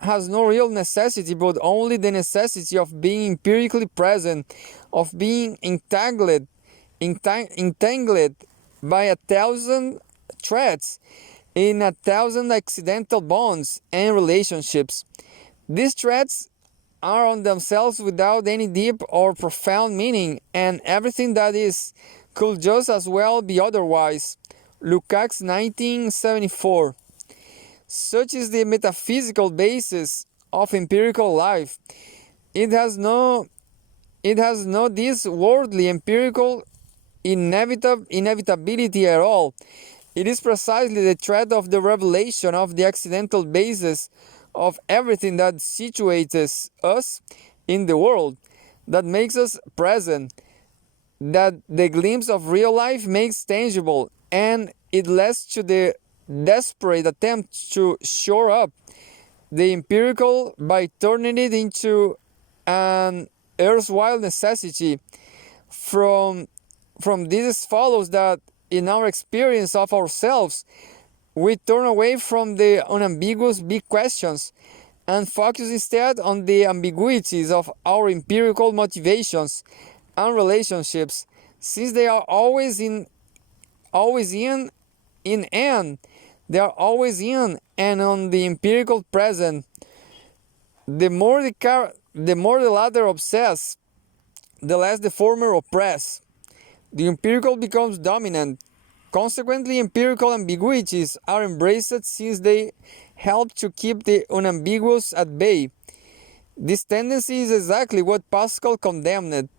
has no real necessity, but only the necessity of being empirically present, of being entangled by 1,000 threads in 1,000 accidental bonds and relationships. These threads are on themselves without any deep or profound meaning, and everything that is could just as well be otherwise. Lukács, 1974. Such is the metaphysical basis of empirical life. It has no this worldly empirical inevitability at all. It is precisely the thread of the revelation of the accidental basis of everything that situates us in the world. that makes us present, that the glimpse of real life makes tangible, and it leads to the desperate attempt to shore up the empirical by turning it into an erstwhile necessity. From this follows that in our experience of ourselves, we turn away from the unambiguous big questions and focus instead on the ambiguities of our empirical motivations and relationships, since they are always in and they are always in and on the empirical present. The more the latter obsess, the less the former oppress. The empirical becomes dominant. Consequently, empirical ambiguities are embraced since they help to keep the unambiguous at bay. This tendency is exactly what Pascal condemned.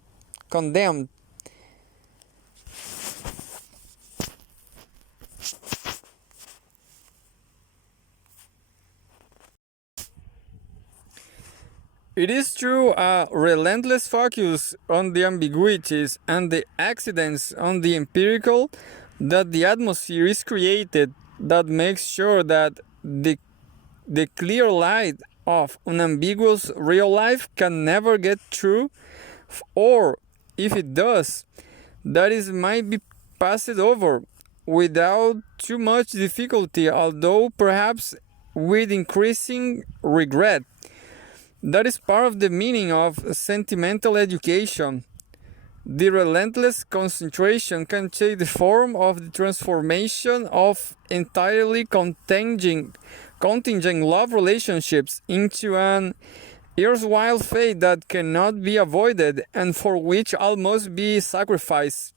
It is through a relentless focus on the ambiguities and the accidents on the empirical that the atmosphere is created that makes sure that the clear light of unambiguous real life can never get through, or if it does, that is might be passed over without too much difficulty, although perhaps with increasing regret. That is part of the meaning of sentimental education. The relentless concentration can take the form of the transformation of entirely contingent love relationships into an erstwhile fate that cannot be avoided and for which all must be sacrificed.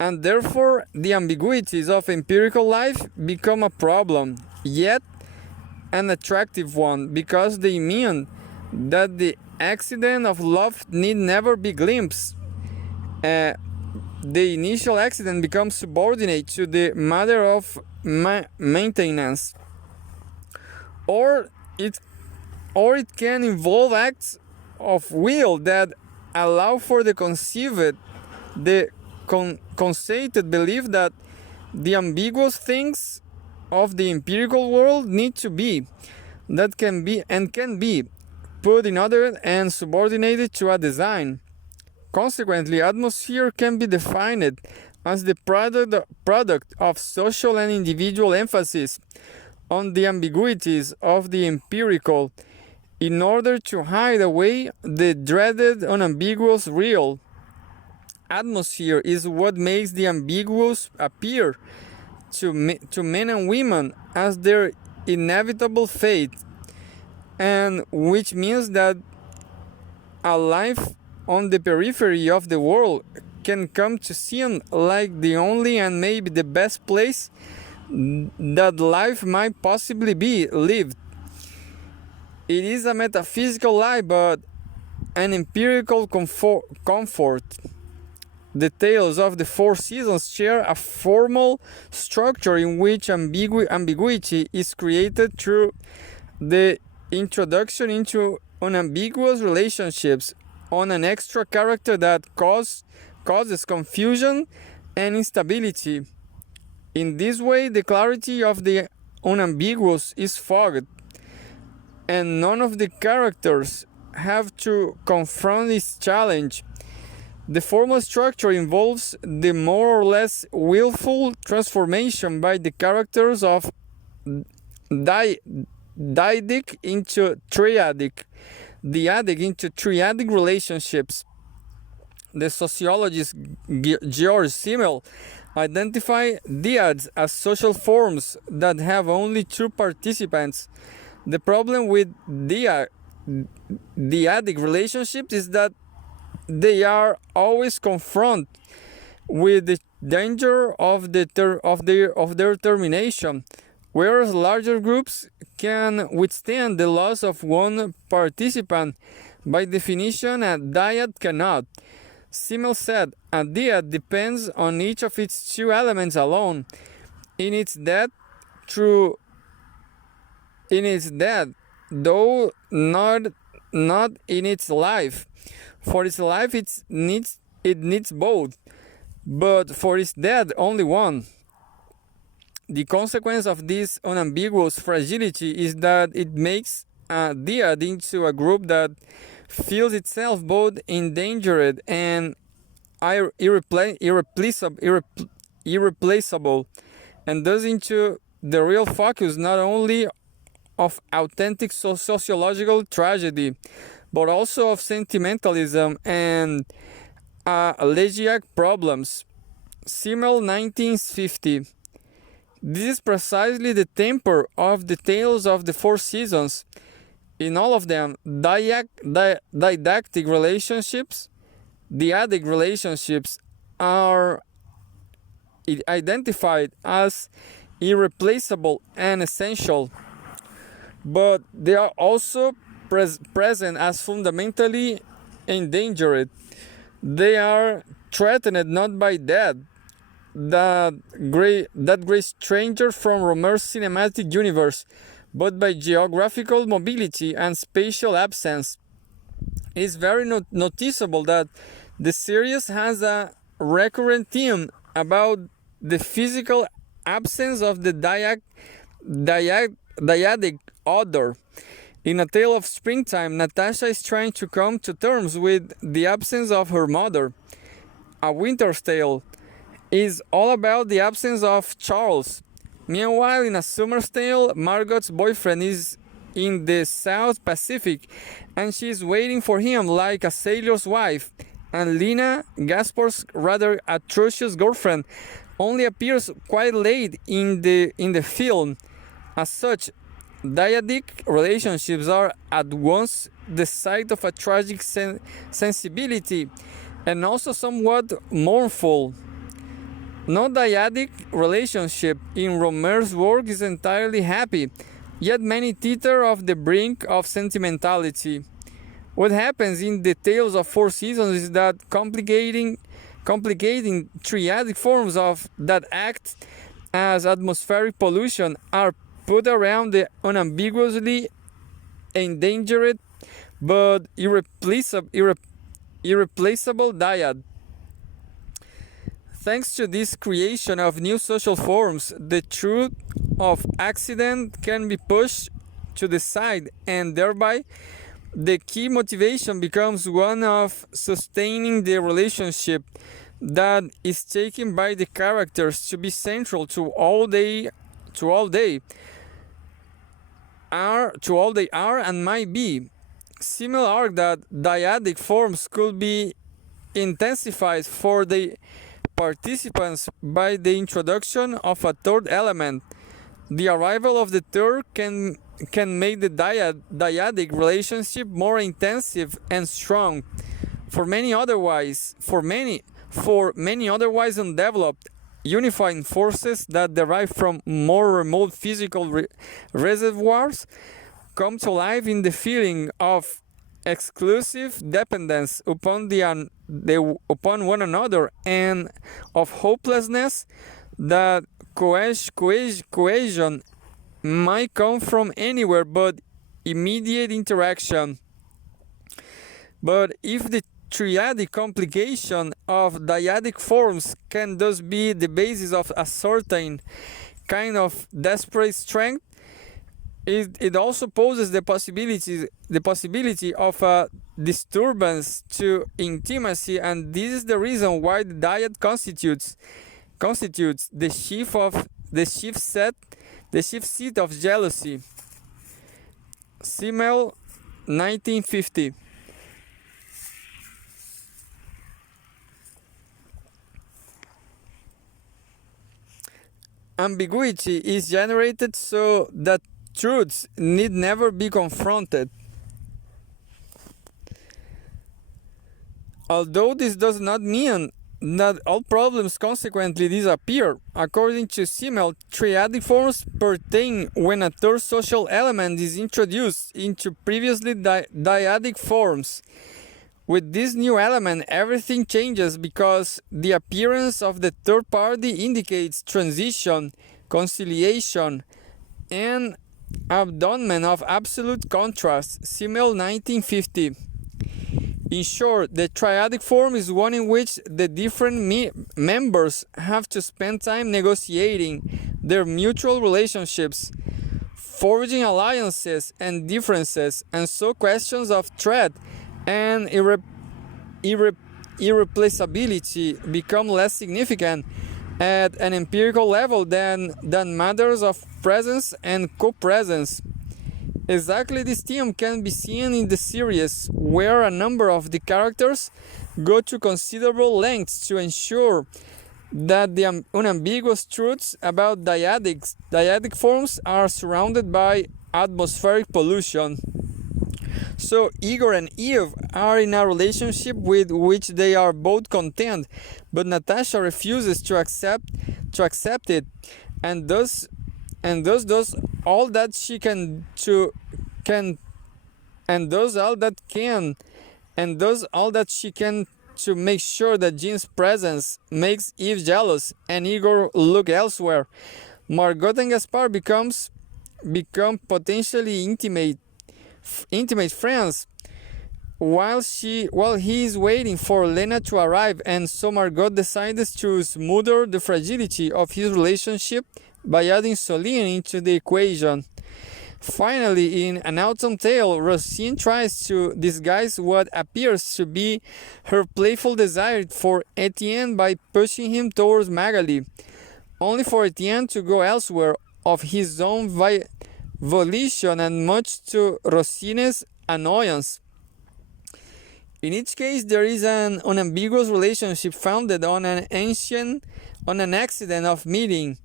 And therefore, the ambiguities of empirical life become a problem, yet an attractive one, because they mean that the accident of love need never be glimpsed. The initial accident becomes subordinate to the matter of maintenance, or it can involve acts of will that allow for the conceited belief that the ambiguous things of the empirical world need to be, that can be put in order and subordinated to a design. Consequently, atmosphere can be defined as the product of social and individual emphasis on the ambiguities of the empirical in order to hide away the dreaded unambiguous real. Atmosphere is what makes the ambiguous appear to men and women as their inevitable fate, and which means that a life on the periphery of the world can come to seem like the only and maybe the best place that life might possibly be lived. It is a metaphysical lie, but an empirical comfort. The tales of the four seasons share a formal structure in which ambiguity is created through the introduction into unambiguous relationships on an extra character that causes confusion and instability. In this way, the clarity of the unambiguous is fogged, and none of the characters have to confront its challenge. The formal structure involves the more or less willful transformation by the characters of dyadic into triadic, dyadic into triadic relationships. The sociologist George Simmel identify dyads as social forms that have only two participants. The problem with dyadic relationships is that they are always confronted with the danger of their termination, whereas larger groups can withstand the loss of one participant. By definition, a dyad cannot. Simmel said, a dyad depends on each of its two elements alone. In its death, though not in its life. For its life it needs both, but for its death only one. The consequence of this unambiguous fragility is that it makes a dyad into a group that feels itself both endangered and irreplaceable, and thus into the real focus not only of authentic sociological tragedy, but also of sentimentalism and elegiac problems. Simmel 1950. This is precisely the temper of the tales of the Four Seasons. In all of them, dyadic relationships are identified as irreplaceable and essential, but they are also present as fundamentally endangered. They are threatened not by death, that great stranger from Rohmer's cinematic universe, but by geographical mobility and spatial absence. It is very noticeable that the series has a recurrent theme about the physical absence of the dyadic other. In A Tale of Springtime, Natasha is trying to come to terms with the absence of her mother. A Winter's Tale is all about the absence of Charles. Meanwhile, in A Summer's Tale, Margot's boyfriend is in the South Pacific and she is waiting for him like a sailor's wife. And Lena, Gaspar's rather atrocious girlfriend, only appears quite late in the film. As such, dyadic relationships are at once the site of a tragic sensibility and also somewhat mournful. No dyadic relationship in Rohmer's work is entirely happy, yet many teeter off the brink of sentimentality. What happens in the Tales of Four Seasons is that complicating triadic forms of that act as atmospheric pollution are put around the unambiguously endangered but irreplaceable dyad. Thanks to this creation of new social forms, the truth of accident can be pushed to the side, and thereby the key motivation becomes one of sustaining the relationship that is taken by the characters to be central to all they are and might be. Simmel argued that dyadic forms could be intensified for the participants by the introduction of a third element. The arrival of the third can make the dyadic relationship more intensive and strong. For many otherwise undeveloped unifying forces that derive from more remote physical reservoirs come to life in the feeling of exclusive dependence upon one another and of hopelessness that cohesion might come from anywhere but immediate interaction. But if the triadic complication of dyadic forms can thus be the basis of a certain kind of desperate strength, it also poses the possibility of a disturbance to intimacy, and this is the reason why the dyad constitutes the chief seat of jealousy. Simmel 1950. Ambiguity is generated so that truths need never be confronted. Although this does not mean that all problems consequently disappear, according to Simmel, triadic forms pertain when a third social element is introduced into previously dyadic forms. With this new element, everything changes because the appearance of the third party indicates transition, conciliation, and abandonment of absolute contrast. Simmel 1950. In short, the triadic form is one in which the different members have to spend time negotiating their mutual relationships, forging alliances and differences, and so questions of threat and irreplaceability become less significant at an empirical level than matters of presence and co-presence. Exactly this theme can be seen in the series, where a number of the characters go to considerable lengths to ensure that the unambiguous truths about dyadic forms are surrounded by atmospheric pollution. So Igor and Eve are in a relationship with which they are both content, but Natasha refuses to accept it, and thus does all that she can to make sure that Jean's presence makes Eve jealous and Igor look elsewhere. Margot and Gaspar become potentially intimate friends while he is waiting for Lena to arrive, and so Margot decides to smother the fragility of his relationship by adding Soline into the equation. Finally, in An Autumn Tale, Rosine tries to disguise what appears to be her playful desire for Etienne by pushing him towards Magali, only for Etienne to go elsewhere of his own volition, and much to Rosine's annoyance. In each case, there is an unambiguous relationship founded on an accident of meeting,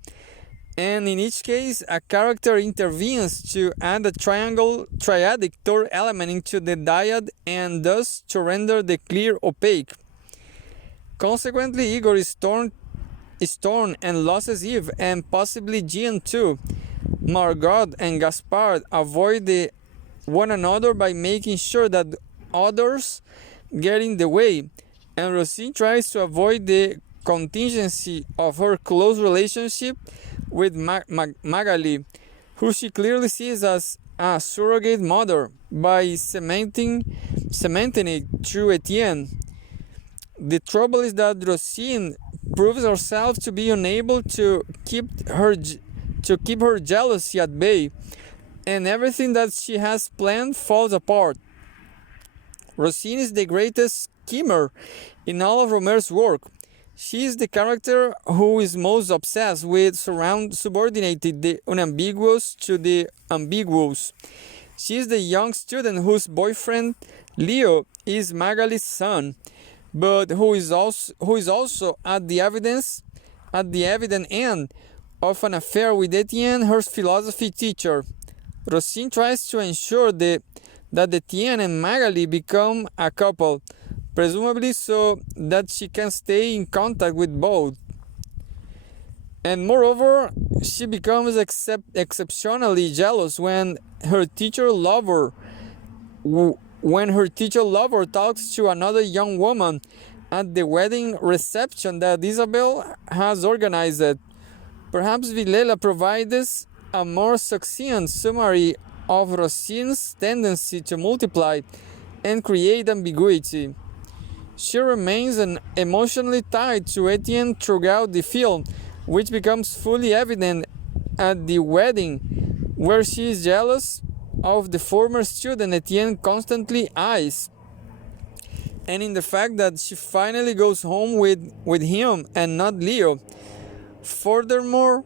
and in each case, a character intervenes to add a triadic third element into the dyad, and thus to render the clear opaque. Consequently, Igor is torn and loses Eve, and possibly Jean too. Margot and Gaspard avoid one another by making sure that others get in the way, and Rosine tries to avoid the contingency of her close relationship with Magali, who she clearly sees as a surrogate mother, by cementing it through Etienne. The trouble is that Rosine proves herself to be unable to keep her jealousy at bay, and everything that she has planned falls apart. Rosine is the greatest schemer in all of Rohmer's work. She is the character who is most obsessed with subordinating the unambiguous to the ambiguous. She is the young student whose boyfriend Leo is Magali's son, but who is also at the evident end of an affair with Etienne, her philosophy teacher. Rosine tries to ensure that Etienne and Magali become a couple, presumably so that she can stay in contact with both. And moreover, she becomes exceptionally jealous when her teacher lover talks to another young woman at the wedding reception that Isabel has organized. Perhaps Villela provides a more succinct summary of Rosine's tendency to multiply and create ambiguity. She remains emotionally tied to Etienne throughout the film, which becomes fully evident at the wedding, where she is jealous of the former student Etienne constantly eyes, and in the fact that she finally goes home with him and not Leo. Furthermore,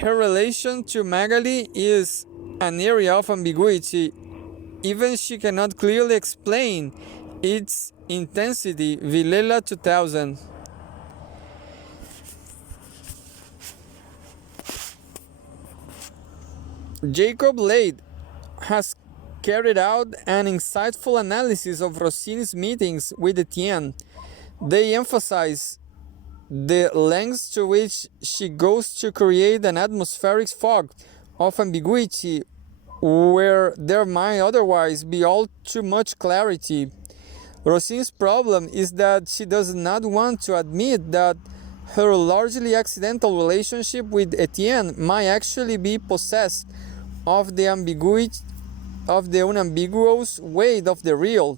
her relation to Magali is an area of ambiguity. Even she cannot clearly explain its intensity. Villela 2000. Jacob Lade has carried out an insightful analysis of Rossini's meetings with Etienne. They emphasize the lengths to which she goes to create an atmospheric fog of ambiguity where there might otherwise be all too much clarity. Rossini's problem is that she does not want to admit that her largely accidental relationship with Etienne might actually be possessed of the unambiguous weight of the real.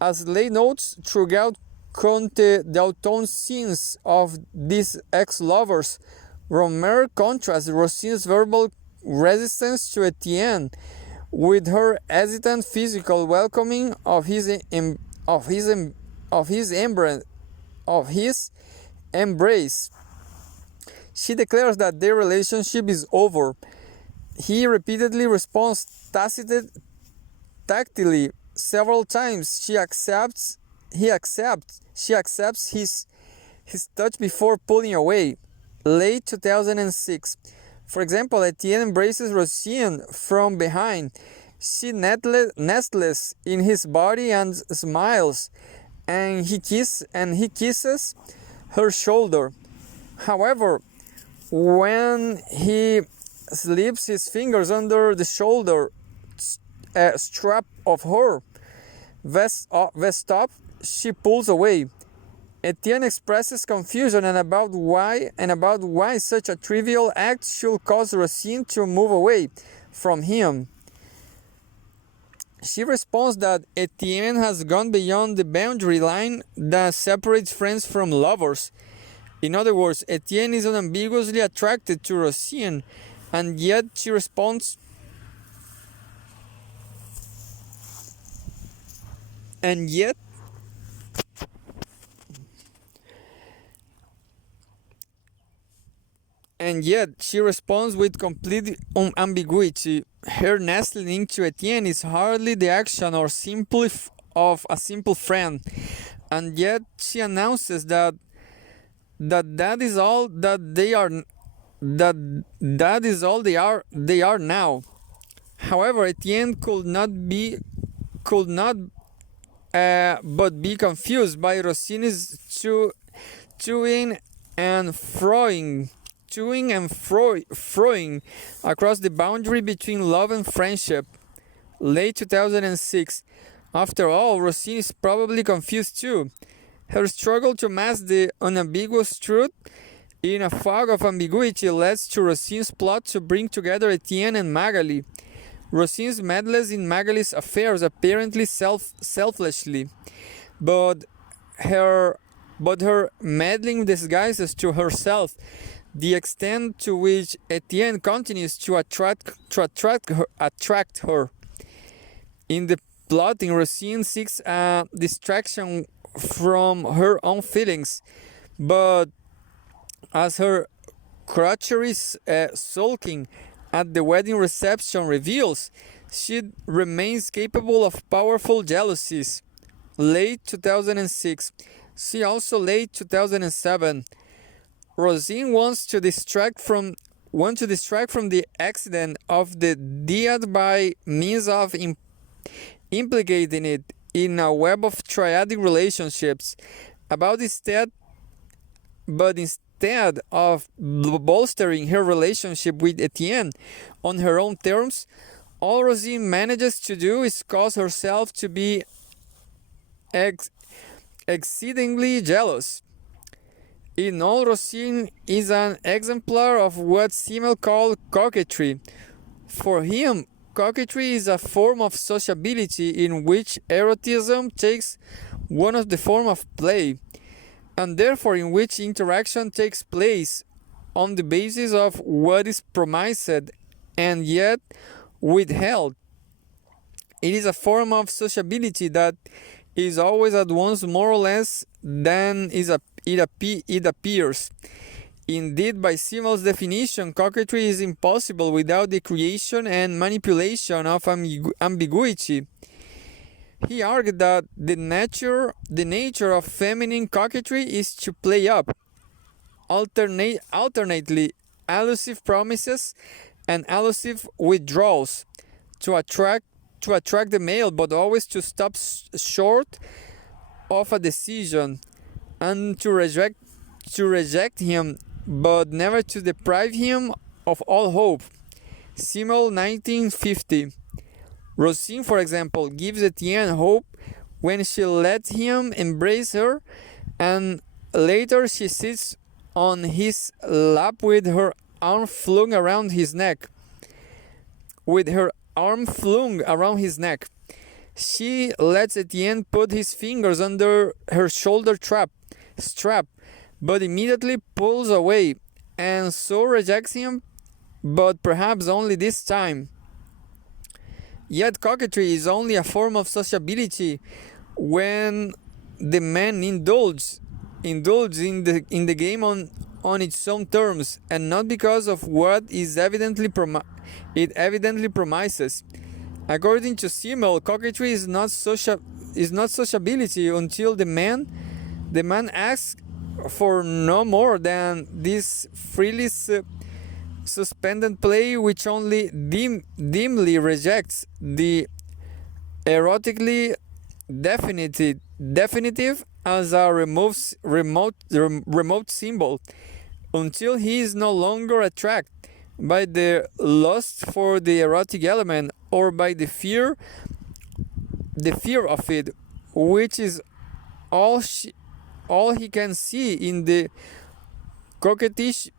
As Lay notes, throughout Conte Dalton's scenes of these ex-lovers, Rohmer contrasts Rosine's verbal resistance to Etienne with her hesitant physical welcoming of his embrace. She declares that their relationship is over. He repeatedly responds tactily several times. She accepts his touch before pulling away. Late 2006. For example, Etienne embraces Rosine from behind. She nestles in his body and smiles, and he kisses her shoulder. However, when he slips his fingers under the shoulder strap of her vest top, she pulls away. Etienne expresses confusion about why such a trivial act should cause Rosine to move away from him. She responds that Etienne has gone beyond the boundary line that separates friends from lovers. In other words, Etienne is unambiguously attracted to Rosine, and yet she responds with complete ambiguity. Her nestling to Etienne is hardly the action or simply of a simple friend, and yet she announces that is all that they are. That is all they are now. However, Etienne could not but be confused by Rossini's toing and froing across the boundary between love and friendship. Late 2006. After all, Rossini is probably confused too. Her struggle to mask the unambiguous truth in a fog of ambiguity leads to Rossini's plot to bring together Etienne and Magali. Rossini's meddles in Magali's affairs apparently selfishly, but her meddling disguises to herself the extent to which Etienne continues to attract her. In the plotting, Rosine seeks a distraction from her own feelings, but as her crotchery sulking at the wedding reception reveals, she remains capable of powerful jealousies. Late 2006. See also late 2007. Rosine wants to distract from the accident of the deed by means of implicating it in a web of triadic relationships. Instead of bolstering her relationship with Etienne on her own terms, all Rosine manages to do is cause herself to be exceedingly jealous. In all, Rosine is an exemplar of what Simmel called coquetry. For him, coquetry is a form of sociability in which erotism takes one of the form of play, and therefore in which interaction takes place on the basis of what is promised and yet withheld. It is a form of sociability that is always at once more or less than it appears. Indeed, by Simmel's definition, coquetry is impossible without the creation and manipulation of ambiguity. He argued that the nature of feminine coquetry is to play up alternately elusive promises and elusive withdrawals, to attract the male, but always to stop short of a decision, and to reject him, but never to deprive him of all hope. Simmel, 1950. Rosine, for example, gives Etienne hope when she lets him embrace her, and later she sits on his lap with her arm flung around his neck. She lets Etienne put his fingers under her shoulder strap, but immediately pulls away, and so rejects him, but perhaps only this time. Yet coquetry is only a form of sociability when the man indulges in the game on its own terms, and not because of what is it evidently promises. According to Simmel, coquetry is not sociability until the man asks for no more than this freely suspended play, which only dimly rejects the erotically definitive as a remote symbol, until he is no longer attracted by the lust for the erotic element, or by the fear of it, which is all he can see in the coquettish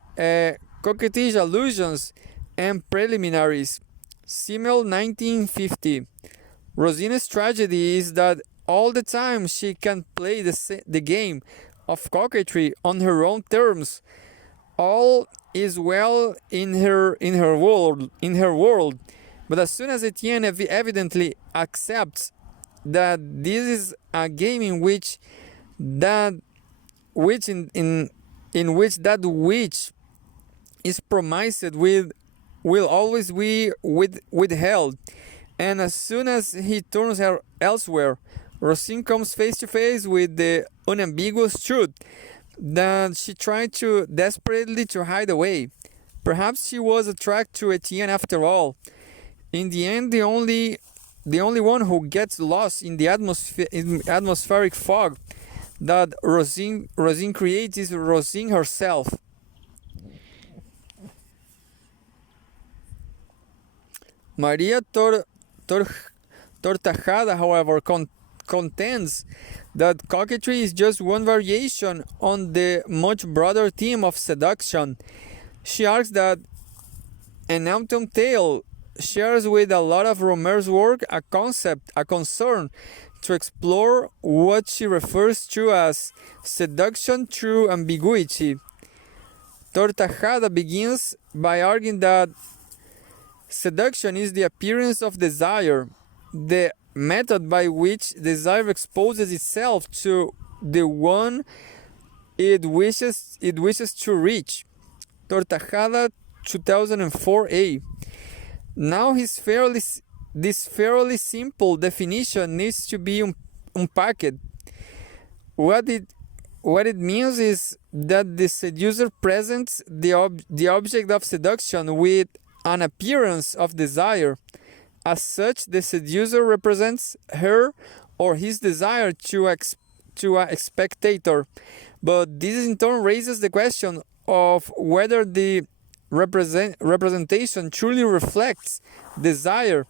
allusions and preliminaries. Simmel, 1950. Rosina's tragedy is that all the time she can play the game of coquetry on her own terms. All is well in her world, but as soon as Etienne evidently accepts that this is a game in which that which is promised will always be withheld, and as soon as he turns her elsewhere, Rosine comes face to face with the unambiguous truth that she tried desperately to hide away. Perhaps she was attracted to Etienne after all. In the end, the only one who gets lost in the atmospheric fog that Rosine creates is Rosine herself. Maria Tortajada, however, contends that coquetry is just one variation on the much broader theme of seduction. She argues that An Autumn Tale shares with a lot of Rohmer's work a concern to explore what she refers to as seduction through ambiguity. Tortajada begins by arguing that seduction is the appearance of desire, the method by which desire exposes itself to the one it wishes to reach. Tortajada, 2004a. Now this fairly simple definition needs to be unpacked. What it means is that the seducer presents the object of seduction with an appearance of desire. As such, the seducer represents her or his desire to a spectator. But this in turn raises the question of whether the representation truly reflects desire,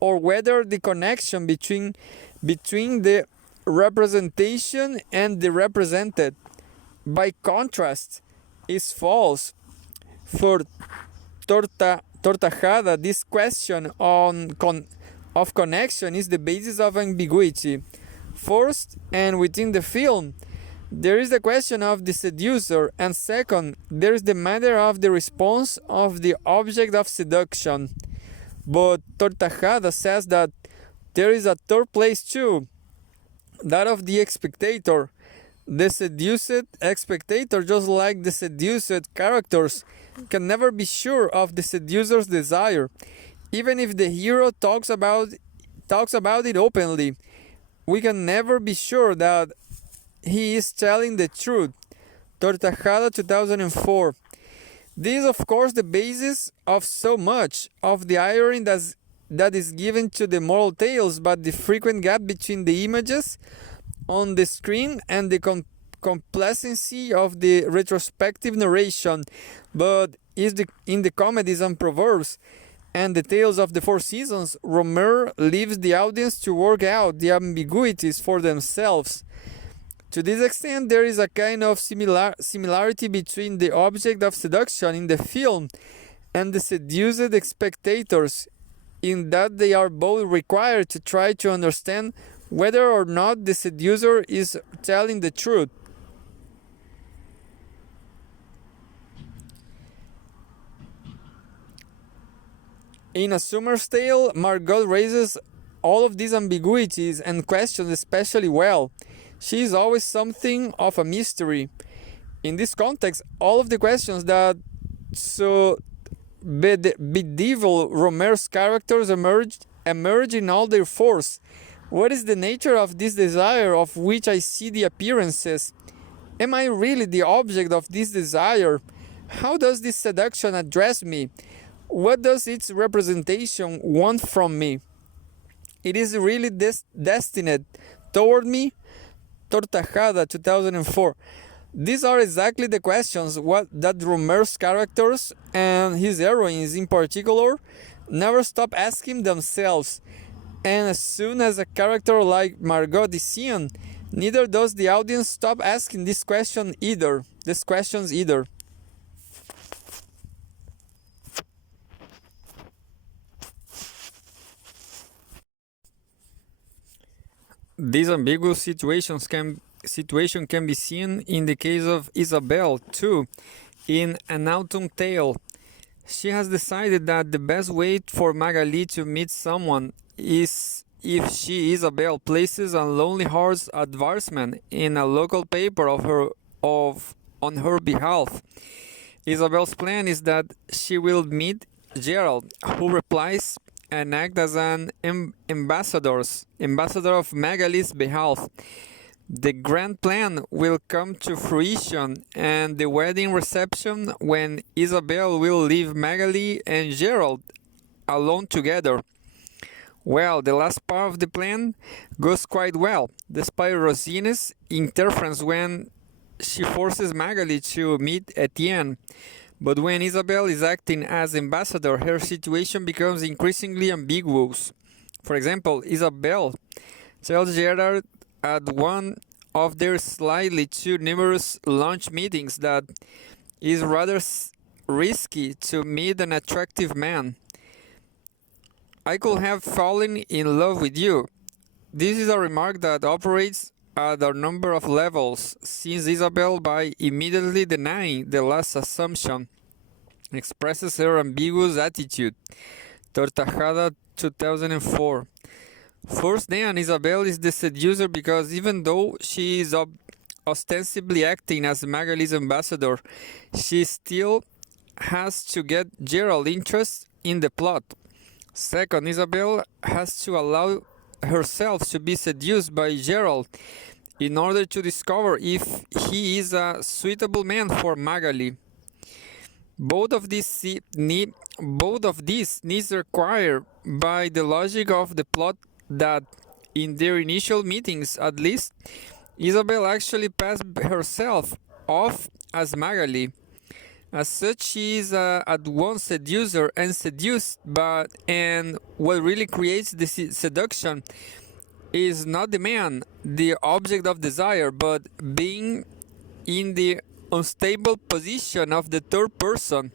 or whether the connection between the representation and the represented, by contrast, is false. For Tortajada, this question of connection is the basis of ambiguity. First, and within the film, there is the question of the seducer, and second, there is the matter of the response of the object of seduction. But Tortajada says that there is a third place too, that of the spectator. The seduced spectator, just like the seduced characters, can never be sure of the seducer's desire, even if the hero talks about it openly. We can never be sure that he is telling the truth. Tortajada, 2004. This is, of course, the basis of so much of the irony that is given to the moral tales, but the frequent gap between the images on the screen and the complacency of the retrospective narration. But in the comedies and proverbs and the tales of the Four Seasons, Rohmer leaves the audience to work out the ambiguities for themselves. To this extent, there is a kind of similarity between the object of seduction in the film and the seduced spectators in that they are both required to try to understand whether or not the seducer is telling the truth. In A Summer's Tale, Margot raises all of these ambiguities and questions especially well. She is always something of a mystery. In this context, all of the questions that so bedevil Rohmer's characters emerge in all their force. What is the nature of this desire of which I see the appearances? Am I really the object of this desire? How does this seduction address me? What does its representation want from me? It is really destined toward me? Tortajada, 2004. These are exactly the questions that Rohmer's characters, and his heroines in particular, never stop asking themselves. And as soon as a character like Margot is seen, neither does the audience stop asking these questions either. These ambiguous situation can be seen in the case of Isabel too, in An Autumn Tale. She has decided that the best way for Magali to meet someone is if she, Isabel, places a lonely horse advertisement in a local paper on her behalf. Isabel's plan is that she will meet Gerald, who replies and act as an ambassador of Magali's behalf. The grand plan will come to fruition and the wedding reception when Isabel will leave Magali and Gerald alone together. Well, the last part of the plan goes quite well, despite Rosine's interference when she forces Magali to meet Etienne. But when Isabel is acting as ambassador, her situation becomes increasingly ambiguous. For example, Isabel tells Gerard at one of their slightly too numerous lunch meetings that it is rather risky to meet an attractive man. I could have fallen in love with you. This is a remark that operates at a number of levels, since Isabel, by immediately denying the last assumption, expresses her ambiguous attitude. Tortajada, 2004. First, then, Isabel is the seducer because even though she is ostensibly acting as Magali's ambassador, she still has to get Gerald's interest in the plot. Second, Isabel has to allow herself to be seduced by Gerald in order to discover if he is a suitable man for Magali. Both of these needs required by the logic of the plot that, in their initial meetings at least, Isabel actually passed herself off as Magali. As such, she is at once seducer and seduced, and what really creates the seduction is not the man, the object of desire, but being in the unstable position of the third person,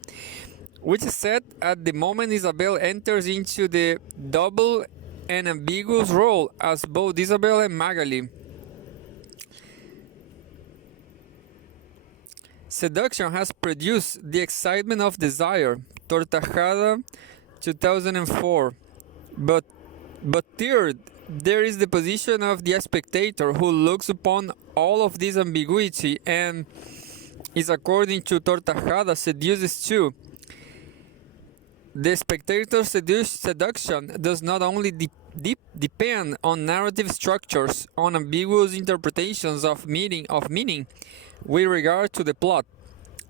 which is set at the moment Isabel enters into the double and ambiguous role as both Isabel and Magali. Seduction has produced the excitement of desire. Tortajada, 2004. But third, there is the position of the spectator who looks upon all of this ambiguity and is, according to Tortajada, seduces too. The spectator's seduction does not only depend on narrative structures, on ambiguous interpretations of meaning with regard to the plot.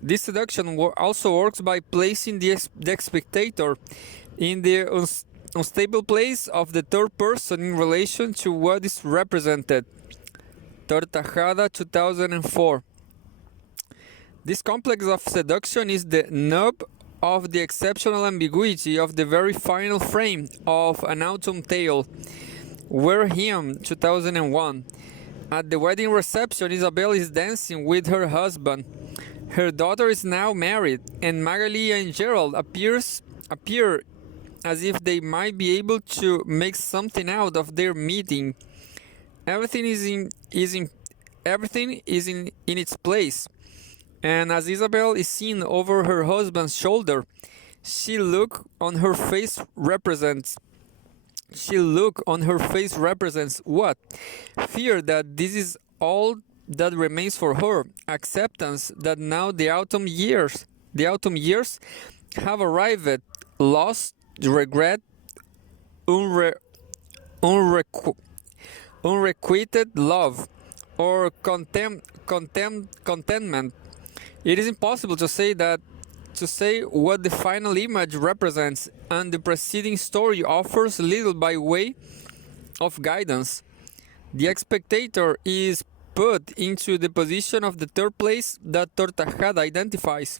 This seduction also works by placing the spectator in the unstable place of the third person in relation to what is represented. Tortajada, 2004. This complex of seduction is the nub of the exceptional ambiguity of the very final frame of An Autumn Tale. Where him, 2001. At the wedding reception, Isabel is dancing with her husband. Her daughter is now married, and Magali and Gerald appear as if they might be able to make something out of their meeting. Everything in its place. And as Isabel is seen over her husband's shoulder, she look on her face represents what? Fear that this is all that remains for her, acceptance that now the autumn years have arrived, lost, regret, unrequited love, or contentment. It is impossible to say what the final image represents, and the preceding story offers little by way of guidance. The spectator is put into the position of the third place that Tortajada identifies,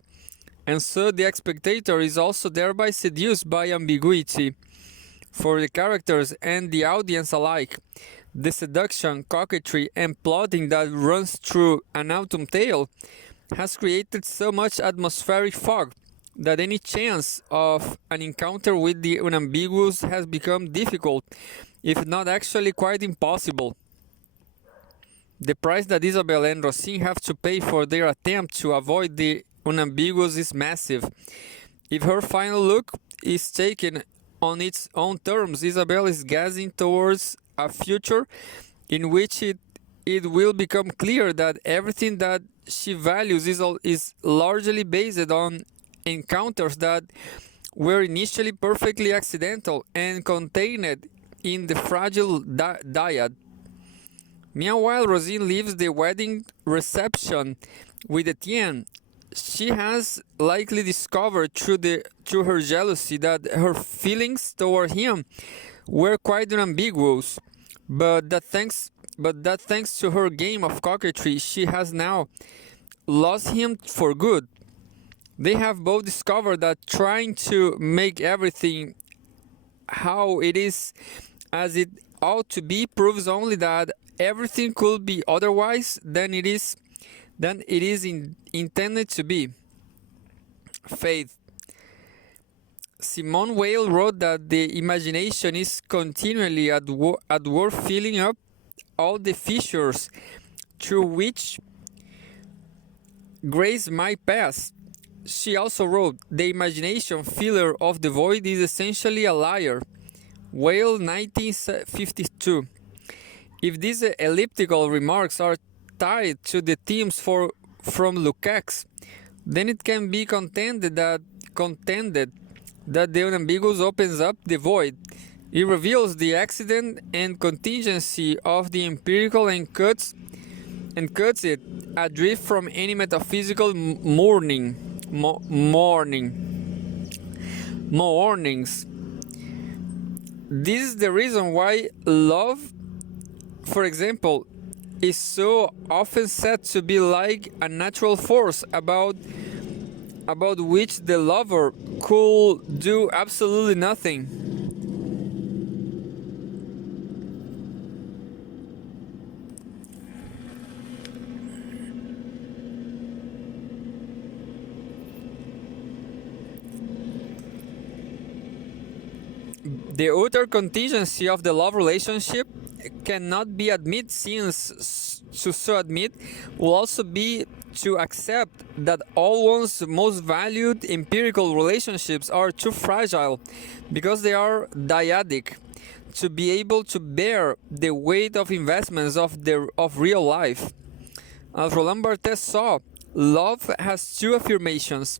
and so the spectator is also thereby seduced by ambiguity. For the characters and the audience alike, the seduction, coquetry, and plotting that runs through an autumn tale has created so much atmospheric fog that any chance of an encounter with the unambiguous has become difficult, if not actually quite impossible. The price that Isabel and Rosine have to pay for their attempt to avoid the unambiguous is massive. If her final look is taken on its own terms, Isabel is gazing towards a future in which it will become clear that everything that she values is largely based on encounters that were initially perfectly accidental and contained in the fragile dyad. Meanwhile, Rosine leaves the wedding reception with Etienne. She has likely discovered through her jealousy that her feelings toward him were quite unambiguous, but that thanks to her game of coquetry, she has now lost him for good. They have both discovered that trying to make everything how it is as it ought to be proves only that everything could be otherwise than it is intended to be. Faith. Simone Weil wrote that the imagination is continually at work filling up all the fissures through which grace might pass. She also wrote, the imagination filler of the void is essentially a liar. Weil, 1952. If these elliptical remarks are tied to the themes from Lukács, then it can be contended that the unambiguous opens up the void. It reveals the accident and contingency of the empirical and cuts it adrift from any metaphysical mournings. This is the reason why love, for example, is so often said to be like a natural force about which the lover could do absolutely nothing. The utter contingency of the love relationship cannot be admitted, since to so admit will also be to accept that all one's most valued empirical relationships are too fragile, because they are dyadic, to be able to bear the weight of investments of real life. As Roland Barthes saw, love has two affirmations.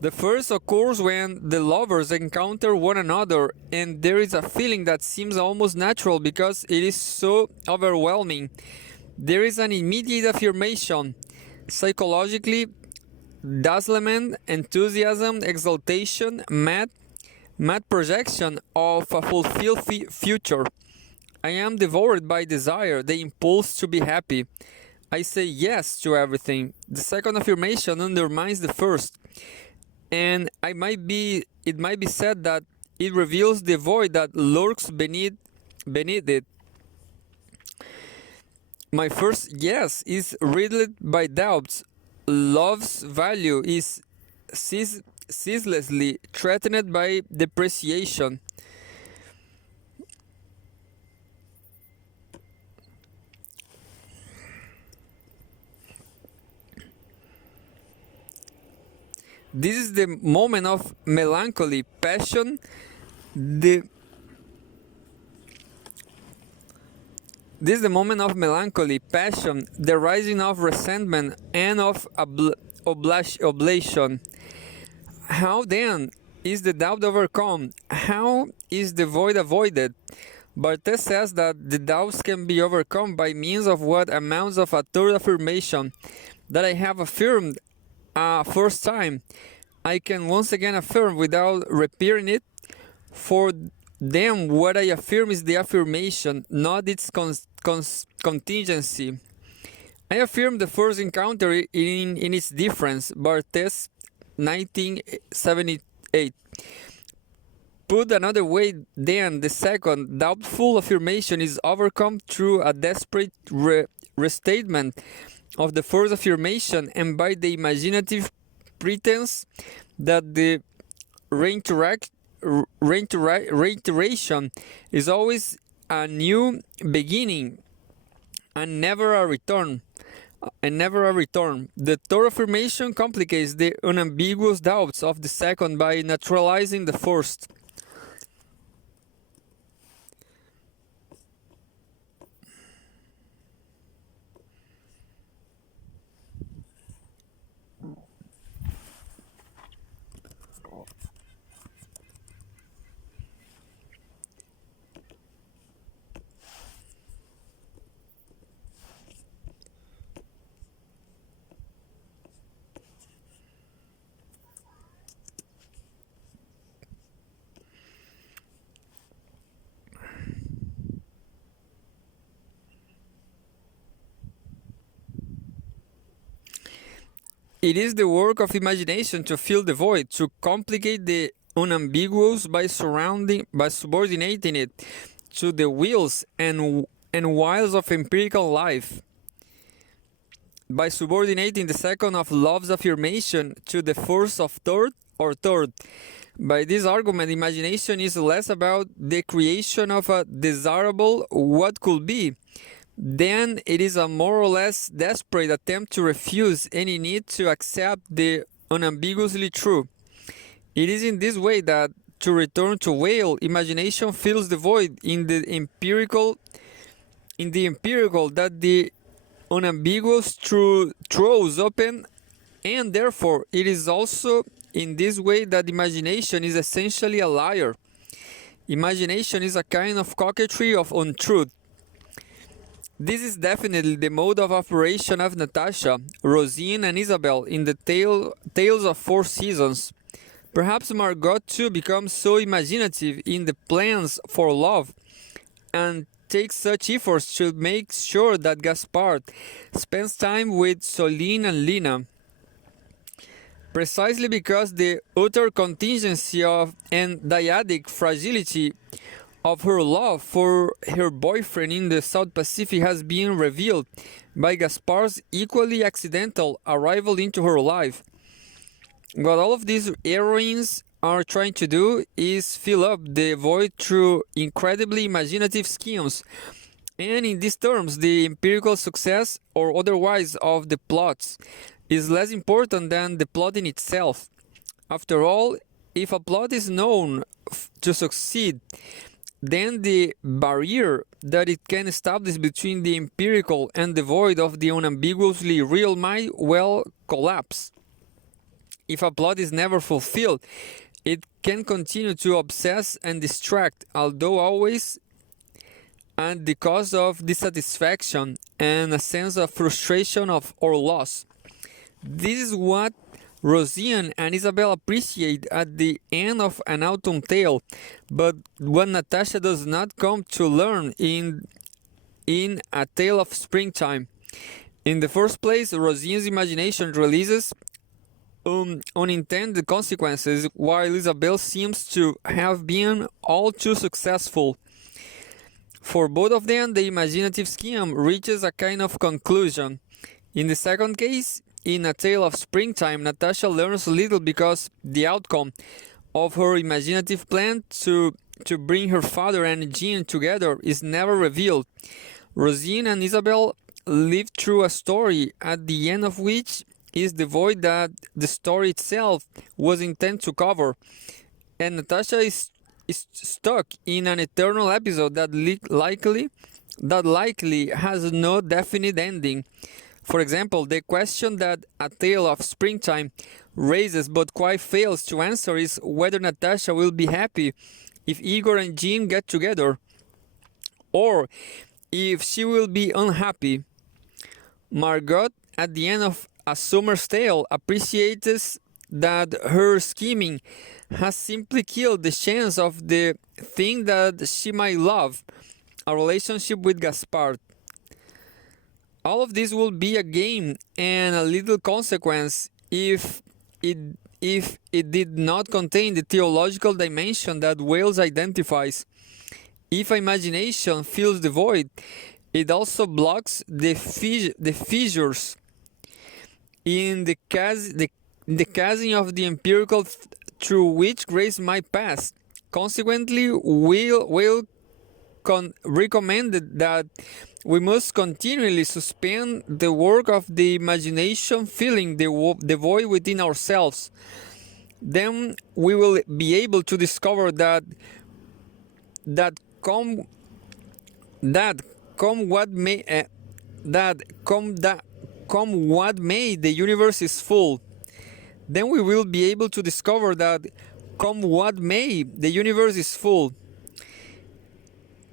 The first occurs when the lovers encounter one another, and there is a feeling that seems almost natural because it is so overwhelming. There is an immediate affirmation, psychologically, dazzlement, enthusiasm, exaltation, mad projection of a fulfilled future. I am devoured by desire, the impulse to be happy. I say yes to everything. The second affirmation undermines the first, and it might be said that it reveals the void that lurks beneath it. My first yes is riddled by doubts. Love's value is ceaselessly threatened by depreciation. This is the moment of melancholy, passion, this is the moment of melancholy, passion, the rising of resentment and of oblation. How then is the doubt overcome? How is the void avoided? Barthes says that the doubts can be overcome by means of what amounts of a third affirmation. That I have affirmed a first time, I can once again affirm without repeating it. For them, what I affirm is the affirmation, not its contingency. I affirm the first encounter in its difference. Barthes, 1978. Put another way, then, the second, doubtful affirmation is overcome through a desperate restatement of the first affirmation and by the imaginative pretense that the reiteration is always a new beginning and never a return. The third affirmation complicates the unambiguous doubts of the second by naturalizing the first. It is the work of imagination to fill the void, to complicate the unambiguous by subordinating it to the wills and wiles of empirical life, by subordinating the second of love's affirmation to the first of third. By this argument, imagination is less about the creation of a desirable what could be, then it is a more or less desperate attempt to refuse any need to accept the unambiguously true. It is in this way that, to return to Whale, imagination fills the void in the empirical that the unambiguous throws open, and therefore it is also in this way that imagination is essentially a liar. Imagination is a kind of coquetry of untruth. This is definitely the mode of operation of Natasha, Rosine, and Isabel in the Tales of Four Seasons. Perhaps Margot too becomes so imaginative in the plans for love, and takes such efforts to make sure that Gaspard spends time with Soline and Lina. Precisely because the utter contingency of and dyadic fragility of her love for her boyfriend in the South Pacific has been revealed by Gaspard's equally accidental arrival into her life. What all of these heroines are trying to do is fill up the void through incredibly imaginative schemes, and in these terms, the empirical success or otherwise of the plots is less important than the plot in itself. After all, if a plot is known to succeed, then the barrier that it can establish between the empirical and the void of the unambiguously real might well collapse. If a plot is never fulfilled, it can continue to obsess and distract, although always at the cost of dissatisfaction and a sense of frustration or loss. This is what Rosine and Isabel appreciate at the end of An Autumn Tale, but what Natasha does not come to learn in A Tale of Springtime. In the first place, Rosine's imagination releases unintended consequences, while Isabel seems to have been all too successful. For both of them, the imaginative scheme reaches a kind of conclusion. In the second case, in A Tale of Springtime, Natasha learns little because the outcome of her imaginative plan to bring her father and Jean together is never revealed. Rosine and Isabel live through a story at the end of which is the void that the story itself was intended to cover, and Natasha is stuck in an eternal episode that likely has no definite ending. For example, the question that A Tale of Springtime raises but quite fails to answer is whether Natasha will be happy if Igor and Jean get together, or if she will be unhappy. Margot, at the end of A Summer's Tale, appreciates that her scheming has simply killed the chance of the thing that she might love, a relationship with Gaspard. All of this will be a game and a little consequence if it did not contain the theological dimension that Wales identifies. If imagination fills the void, it also blocks the fissures in the chasm of the empirical through which grace might pass. Consequently, Will recommended that we must continually suspend the work of the imagination filling the void within ourselves. Then we will be able to discover that come what may, the universe is full. Then we will be able to discover that come what may, the universe is full.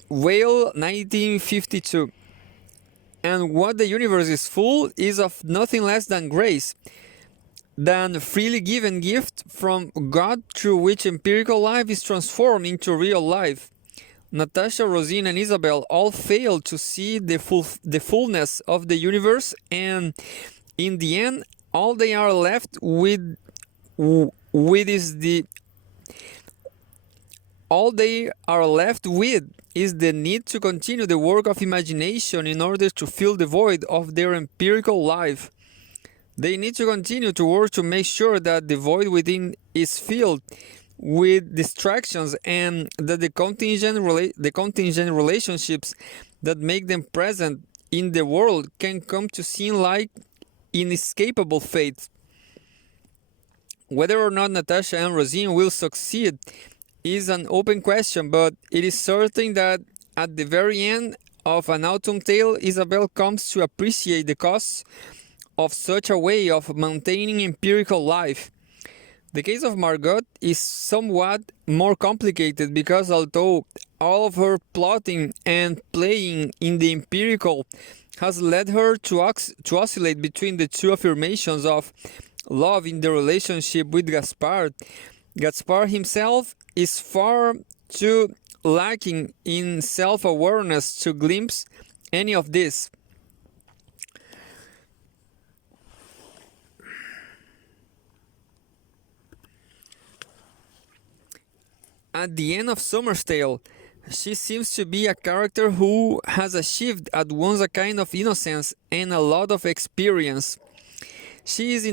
Whale, 1952. And what the universe is full is of nothing less than grace, than freely given gift from God through which empirical life is transformed into real life. Natasha, Rosine, and Isabel all fail to see the fullness of the universe, and in the end, all they are left with is the need to continue the work of imagination in order to fill the void of their empirical life. They need to continue to work to make sure that the void within is filled with distractions, and that the contingent relationships that make them present in the world can come to seem like inescapable fate. Whether or not Natasha and Rosine will succeed is an open question, but it is certain that at the very end of An Autumn Tale, Isabel comes to appreciate the costs of such a way of maintaining empirical life. The case of Margot is somewhat more complicated because although all of her plotting and playing in the empirical has led her to oscillate between the two affirmations of love in the relationship with Gaspard, Gaspard himself is far too lacking in self-awareness to glimpse any of this. At the end of Summer's Tale, she seems to be a character who has achieved at once a kind of innocence and a lot of experience. She is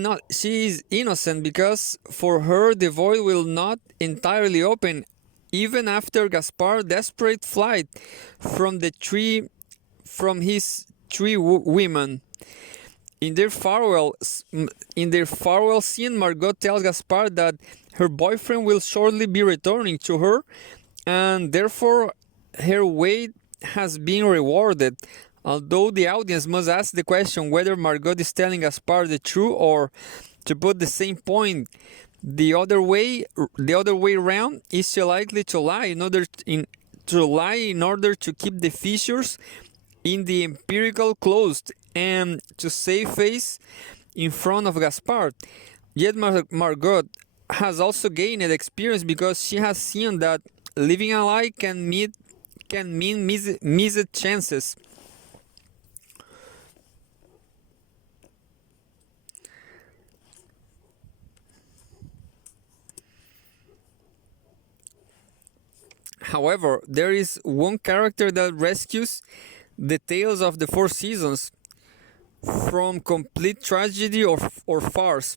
innocent because for her the void will not entirely open, even after Gaspard's desperate flight from his three women. In their farewell scene, Margot tells Gaspard that her boyfriend will shortly be returning to her, and therefore her wait has been rewarded. Although the audience must ask the question whether Margot is telling Gaspard the truth, or, to put the same point the other way around, is she likely to lie in order to keep the fissures in the empirical closed and to save face in front of Gaspard? Yet Margot has also gained experience because she has seen that living a lie can mean missed chances. However, there is one character that rescues the tales of the four seasons. from complete tragedy or farce.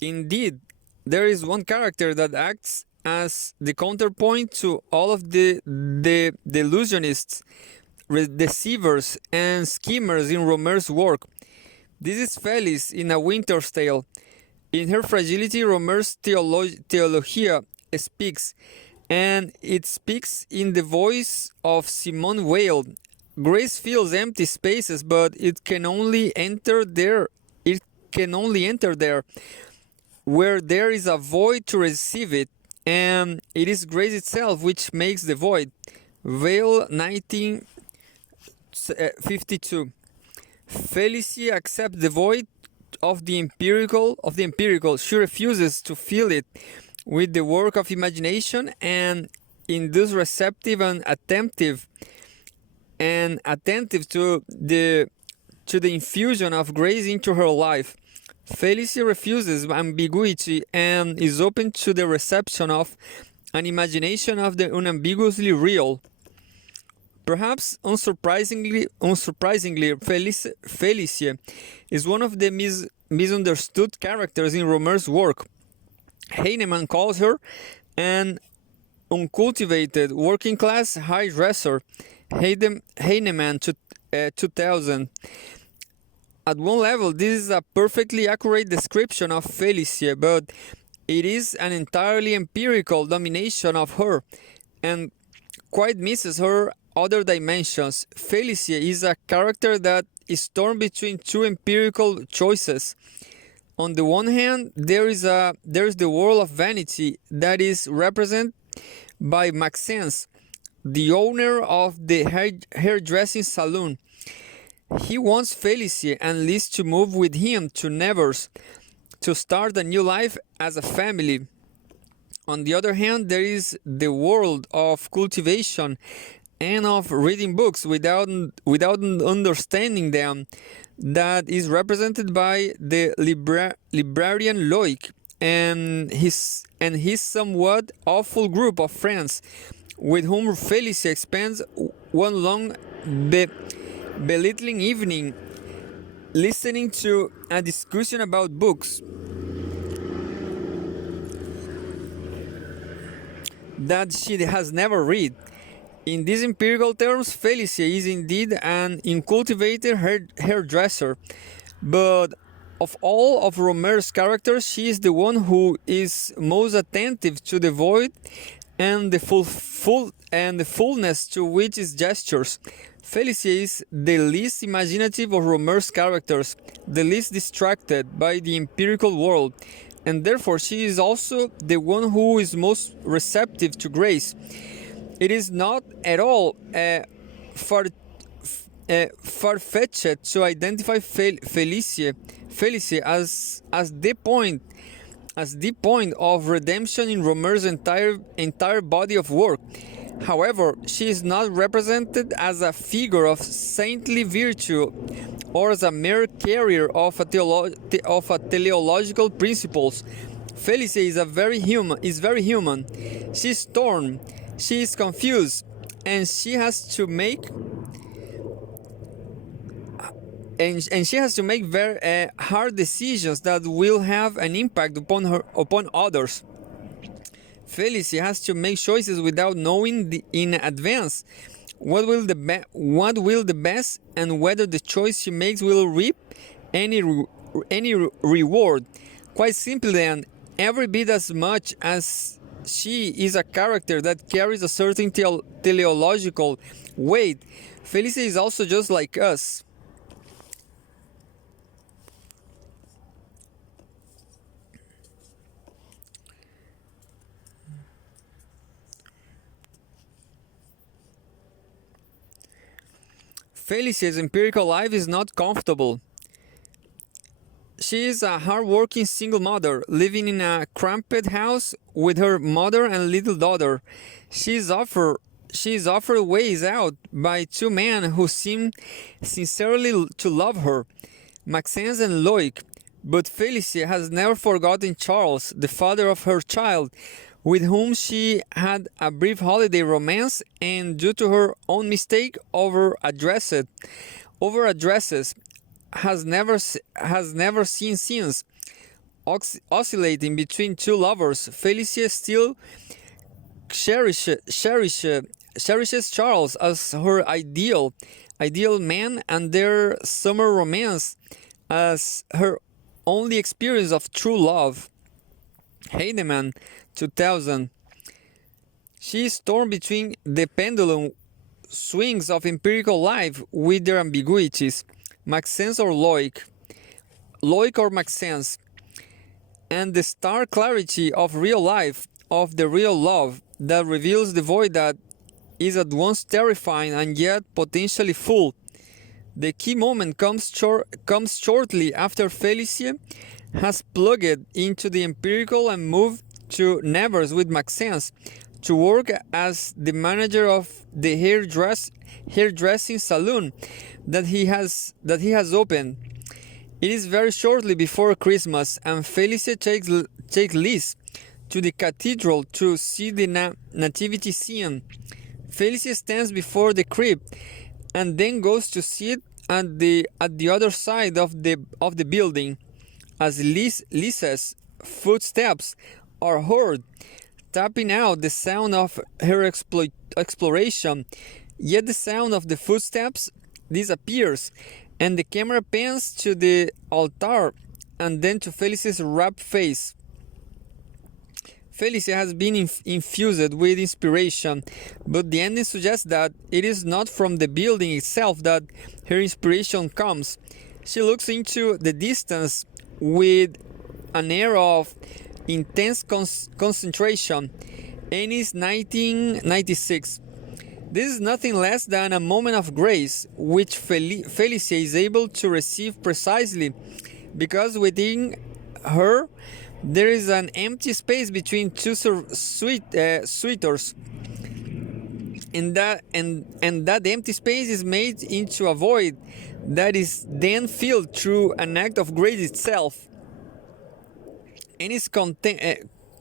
Indeed, there is one character that acts as the counterpoint to all of the delusionists, deceivers, and schemers in Rohmer's work. This is Felice in A Winter's Tale. In her fragility, Rohmer's Theologia speaks, and it speaks in the voice of Simone Weil. Grace fills empty spaces, but it can only enter there. It can only enter there where there is a void to receive it, and it is grace itself which makes the void. Weil, 1952. Felicie accepts the void of the empirical. She refuses to fill it with the work of imagination, and in this receptive and attentive to the infusion of grace into her life. Felicie refuses ambiguity and is open to the reception of an imagination of the unambiguously real. Perhaps unsurprisingly, Felicie is one of the misunderstood characters in Rohmer's work. Heinemann calls her an uncultivated working-class hairdresser. Heinemann 2000. At one level, this is a perfectly accurate description of Felicie, but it is an entirely empirical domination of her and quite misses her other dimensions. Felicie is a character that is torn between two empirical choices. On the one hand, there is the world of vanity that is represented by Maxence, the owner of the hairdressing salon. He wants Felicie and Liz to move with him to Nevers to start a new life as a family. On the other hand, there is the world of cultivation and of reading books without understanding them, that is represented by the librarian Loic and his somewhat awful group of friends, with whom Felicie spends one long belittling evening listening to a discussion about books that she has never read. In these empirical terms, Felicie is indeed an uncultivated hairdresser, but of all of Rohmer's characters, she is the one who is most attentive to the void and the fullness to which it gestures. Felicie is the least imaginative of Rohmer's characters, the least distracted by the empirical world, and therefore she is also the one who is most receptive to grace. It is not at all far-fetched to identify Felicie as the point of redemption in Rohmer's entire body of work. However, she is not represented as a figure of saintly virtue or as a mere carrier of teleological principles. Felicie is very human. She is torn. She is confused, and she has to make very hard decisions that will have an impact upon others. Felicie has to make choices without knowing in advance what will the best and whether the choice she makes will reap any reward. Quite simply, then, every bit as much as she is a character that carries a certain teleological weight, Felicie is also just like us. Felicie's empirical life is not comfortable. She is a hard-working single mother, living in a cramped house with her mother and little daughter. She is offered ways out by two men who seem sincerely to love her, Maxence and Loic. But Felicie has never forgotten Charles, the father of her child, with whom she had a brief holiday romance and, due to her own mistake, over addresses. has never seen since. Oscillating between two lovers, Felicia still cherishes Charles as her ideal man, and their summer romance as her only experience of true love. Heinemann, 2000. She is torn between the pendulum swings of empirical life with their ambiguities, Maxence or Loic or Maxence, and the stark clarity of real life, of the real love that reveals the void that is at once terrifying and yet potentially full. The key moment comes shortly after Felicie has plugged into the empirical and moved to Nevers with Maxence to work as the manager of the hairdressing salon that he has opened. It is very shortly before Christmas, and Felicie takes Liz to the cathedral to see the nativity scene. Felicie stands before the crypt and then goes to sit at the other side of the building. As Liz's footsteps are heard, tapping out the sound of her exploration, yet the sound of the footsteps disappears, and the camera pans to the altar and then to Felicie's rapt face. Felicie has been infused with inspiration, but the ending suggests that it is not from the building itself that her inspiration comes. She looks into the distance with an air of intense concentration. Ennis, 1996. This is nothing less than a moment of grace, which Felicie is able to receive precisely because within her there is an empty space between two suitors, and that empty space is made into a void that is then filled through an act of grace itself. And it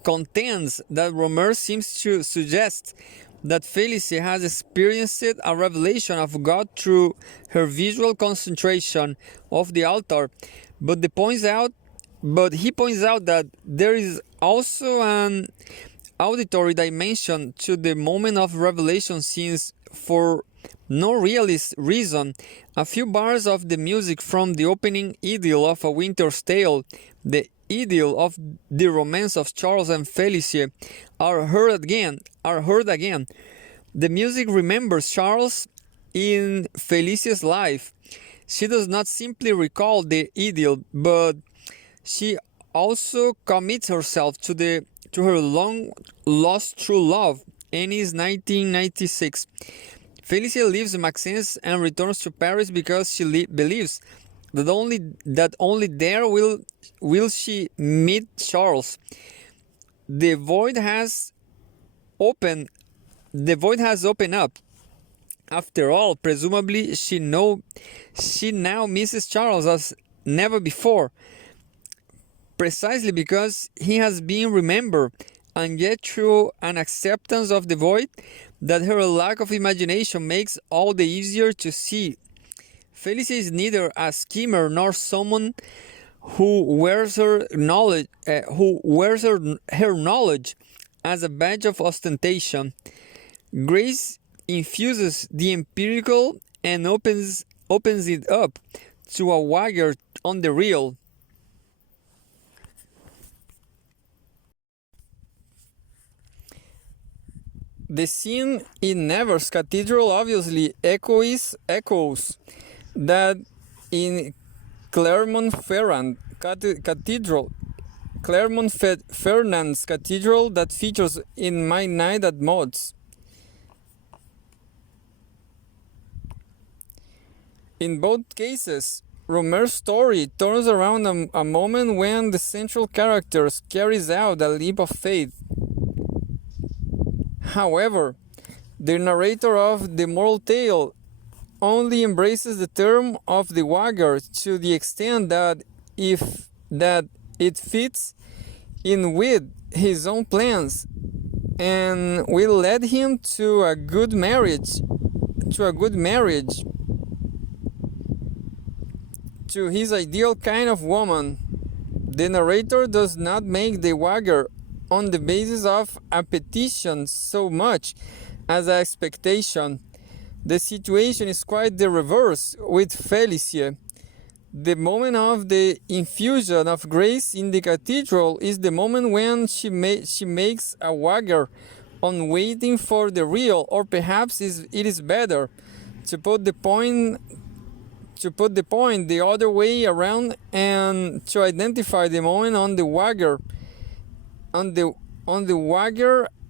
contends that Rohmer seems to suggest that Felicie has experienced a revelation of God through her visual concentration of the altar, but he points out that there is also an auditory dimension to the moment of revelation, since for no realist reason, a few bars of the music from the opening idyll of A Winter's Tale, the idyll of the romance of Charles and Felicie, are heard again. The music remembers Charles in Felicie's life. She does not simply recall the idyll, but she also commits herself to her long lost true love. Ennis, 1996. Felicie leaves Maxence and returns to Paris because she believes that only there will she meet Charles. The void has opened up. After all, presumably she now misses Charles as never before, precisely because he has been remembered, and yet through an acceptance of the void that her lack of imagination makes all the easier to see. Felicie is neither a schemer nor someone who wears her knowledge as a badge of ostentation. Grace infuses the empirical and opens it up to a wagger on the real. The scene in Nevers Cathedral obviously echoes that in Clermont-Ferrand Cathedral, Clermont-Ferrand's Cathedral that features in My Night at Maud's. In both cases, Rohmer's story turns around a moment when the central character carries out a leap of faith. However, the narrator of the moral tale only embraces the term of the wagger to the extent that it fits in with his own plans and will lead him to a good marriage, to his ideal kind of woman. The narrator does not make the wager on the basis of appetition so much as an expectation. The situation is quite the reverse with Felicia. The moment of the infusion of grace in the cathedral is the moment when she makes a wager on waiting for the real, or perhaps it is better to put the point the other way around and to identify the moment on the wager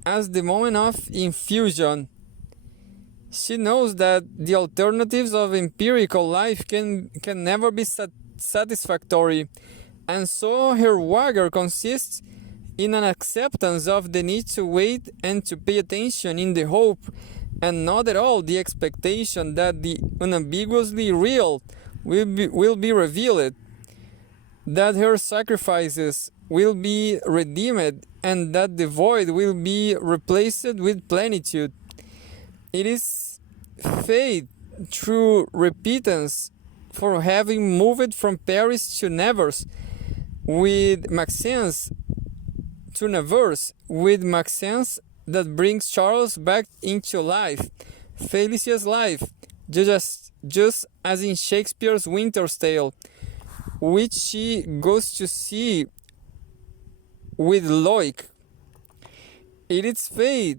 as the moment of infusion. She knows that the alternatives of empirical life can never be satisfactory, and so her wager consists in an acceptance of the need to wait and to pay attention in the hope, and not at all the expectation that the unambiguously real will be revealed, that her sacrifices will be redeemed, and that the void will be replaced with plenitude. It is faith through repentance for having moved from Paris to Nevers with Maxence that brings Charles back into life, Felicia's life, just as in Shakespeare's Winter's Tale, which she goes to see with Loic. It is faith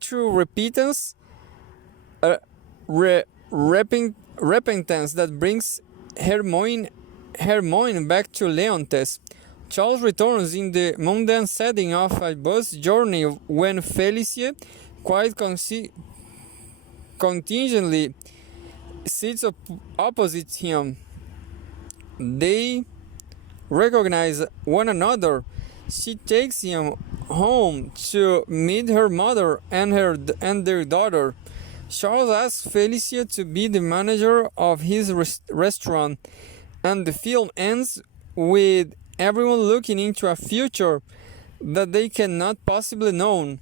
through repentance, repentance that brings Hermione back to Leontes. Charles returns in the mundane setting of a bus journey when Felicia, quite contingently, sits opposite him. They recognize one another. She takes him home to meet her mother and their daughter. Charles asks Felicia to be the manager of his restaurant, and the film ends with everyone looking into a future that they cannot possibly know.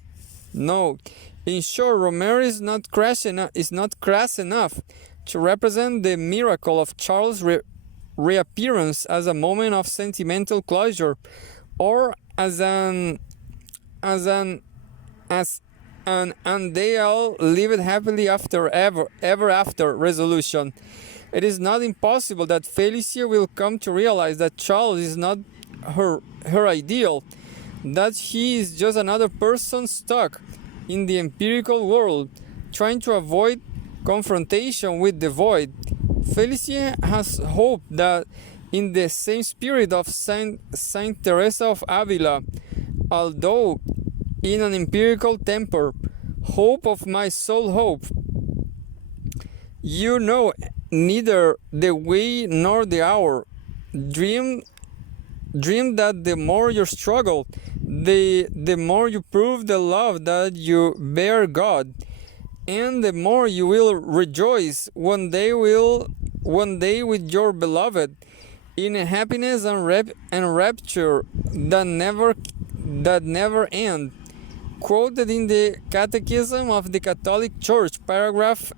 No, in short, Rohmer is not crass enough to represent the miracle of Charles' reappearance as a moment of sentimental closure, or as an and they all lived happily ever after resolution. It is not impossible that Felicia will come to realize that Charles is not her ideal, that he is just another person stuck in the empirical world, trying to avoid confrontation with the void. Felicia has hope that in the same spirit of Saint Teresa of Avila, although in an empirical temper, hope of my soul, hope. You know neither the way nor the hour. Dream that the more you struggle, the more you prove the love that you bear God, and the more you will rejoice one day with your beloved in a happiness and rapture that never end. Quoted in the Catechism of the Catholic Church, paragraph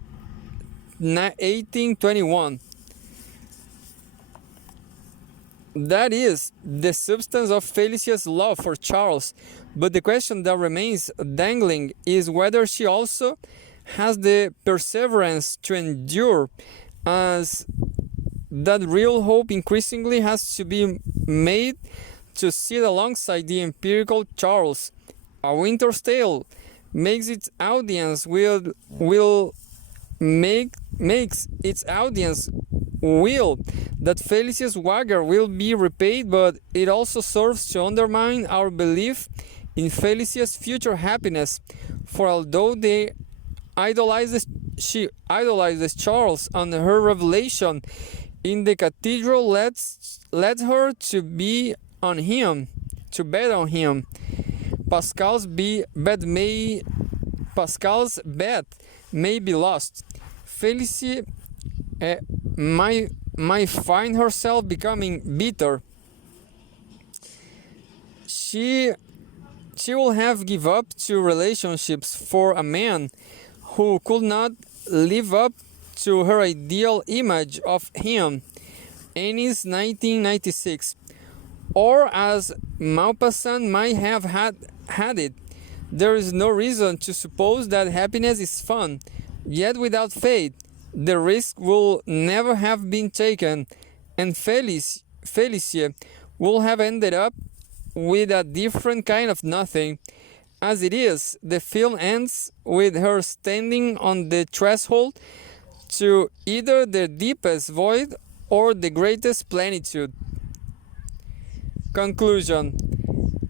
1821. That is the substance of Felicia's love for Charles, but the question that remains dangling is whether she also has the perseverance to endure, as that real hope increasingly has to be made to sit alongside the empirical Charles. A Winter's Tale makes its audience makes its audience will that Felicia's wager will be repaid, but it also serves to undermine our belief in Felicia's future happiness. For although she idolizes Charles, and her revelation in the cathedral led her to bet on him. Pascal's bet may be lost. Felicia might find herself becoming bitter. She will have give up to relationships for a man who could not live up to her ideal image of him, Ennis 1996. Or as Maupassant might have had it, there is no reason to suppose that happiness is fun, yet without faith, the risk will never have been taken, and Felicia will have ended up with a different kind of nothing. As it is, the film ends with her standing on the threshold to either the deepest void or the greatest plenitude. Conclusion.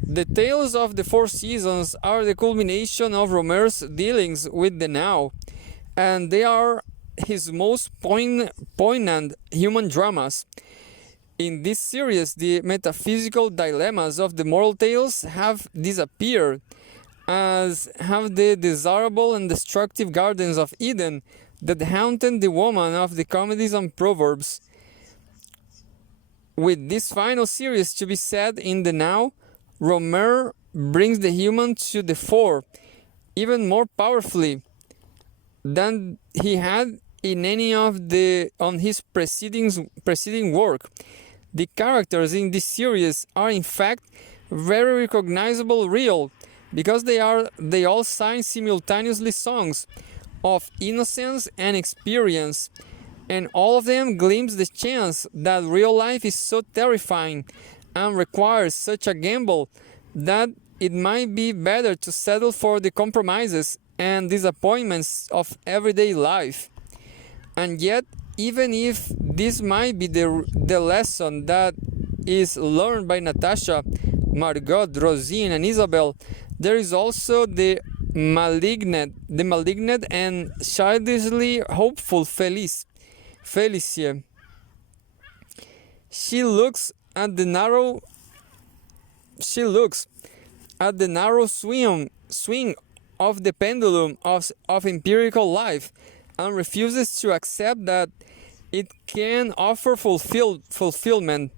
The tales of the four seasons are the culmination of Rohmer's dealings with the now, and they are his most poignant human dramas. In this series, the metaphysical dilemmas of the moral tales have disappeared, as have the desirable and destructive gardens of Eden that haunted the woman of the comedies and proverbs. With this final series to be set in the now, Rohmer brings the human to the fore, even more powerfully than he had in any of his preceding work. The characters in this series are in fact very recognizable real, because they all sing simultaneously songs of innocence and experience, and all of them glimpse the chance that real life is so terrifying and requires such a gamble that it might be better to settle for the compromises and disappointments of everyday life. And yet, even if this might be the lesson that is learned by Natasha, Margot, Rosine, and Isabel, there is also the malignant and childishly hopeful Felicia. She looks at the narrow swing of the pendulum of empirical life, and refuses to accept that it can offer fulfillment.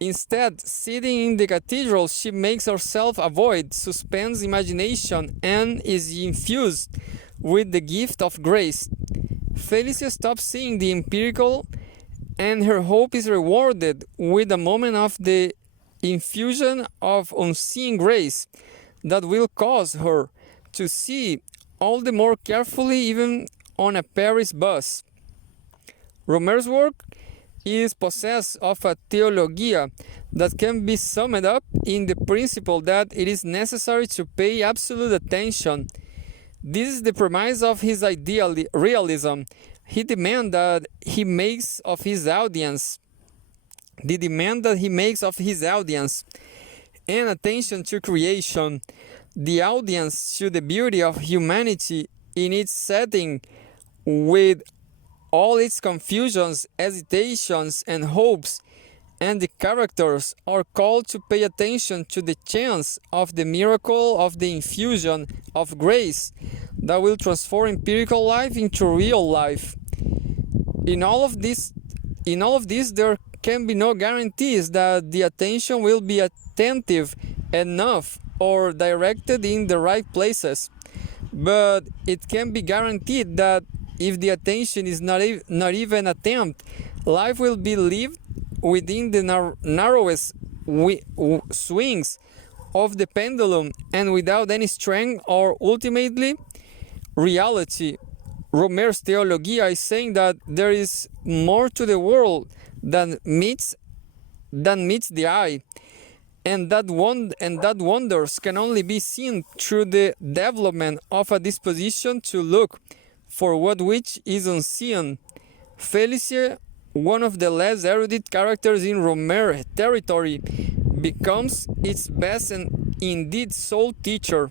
Instead, sitting in the cathedral, she makes herself a void, suspends imagination, and is infused with the gift of grace. Felicia stops seeing the empirical, and her hope is rewarded with a moment of the infusion of unseen grace that will cause her to see all the more carefully, even on a Paris bus. Rohmer's work is possessed of a theologia that can be summed up in the principle that it is necessary to pay absolute attention. This is the premise of his realism. The demand that he makes of his audience, and attention to creation, the audience to the beauty of humanity in its setting, with all its confusions, hesitations, and hopes, and the characters are called to pay attention to the chance of the miracle of the infusion of grace that will transform empirical life into real life. In all of this, there can be no guarantees that the attention will be attentive enough or directed in the right places, but it can be guaranteed that if the attention is not even attempt, life will be lived within the narrowest swings of the pendulum and without any strength or ultimately reality. Rohmer's Theology is saying that there is more to the world than meets the eye, and that wonders can only be seen through the development of a disposition to look for what which is unseen. Felicia, one of the less erudite characters in Rohmer territory, becomes its best and indeed sole teacher.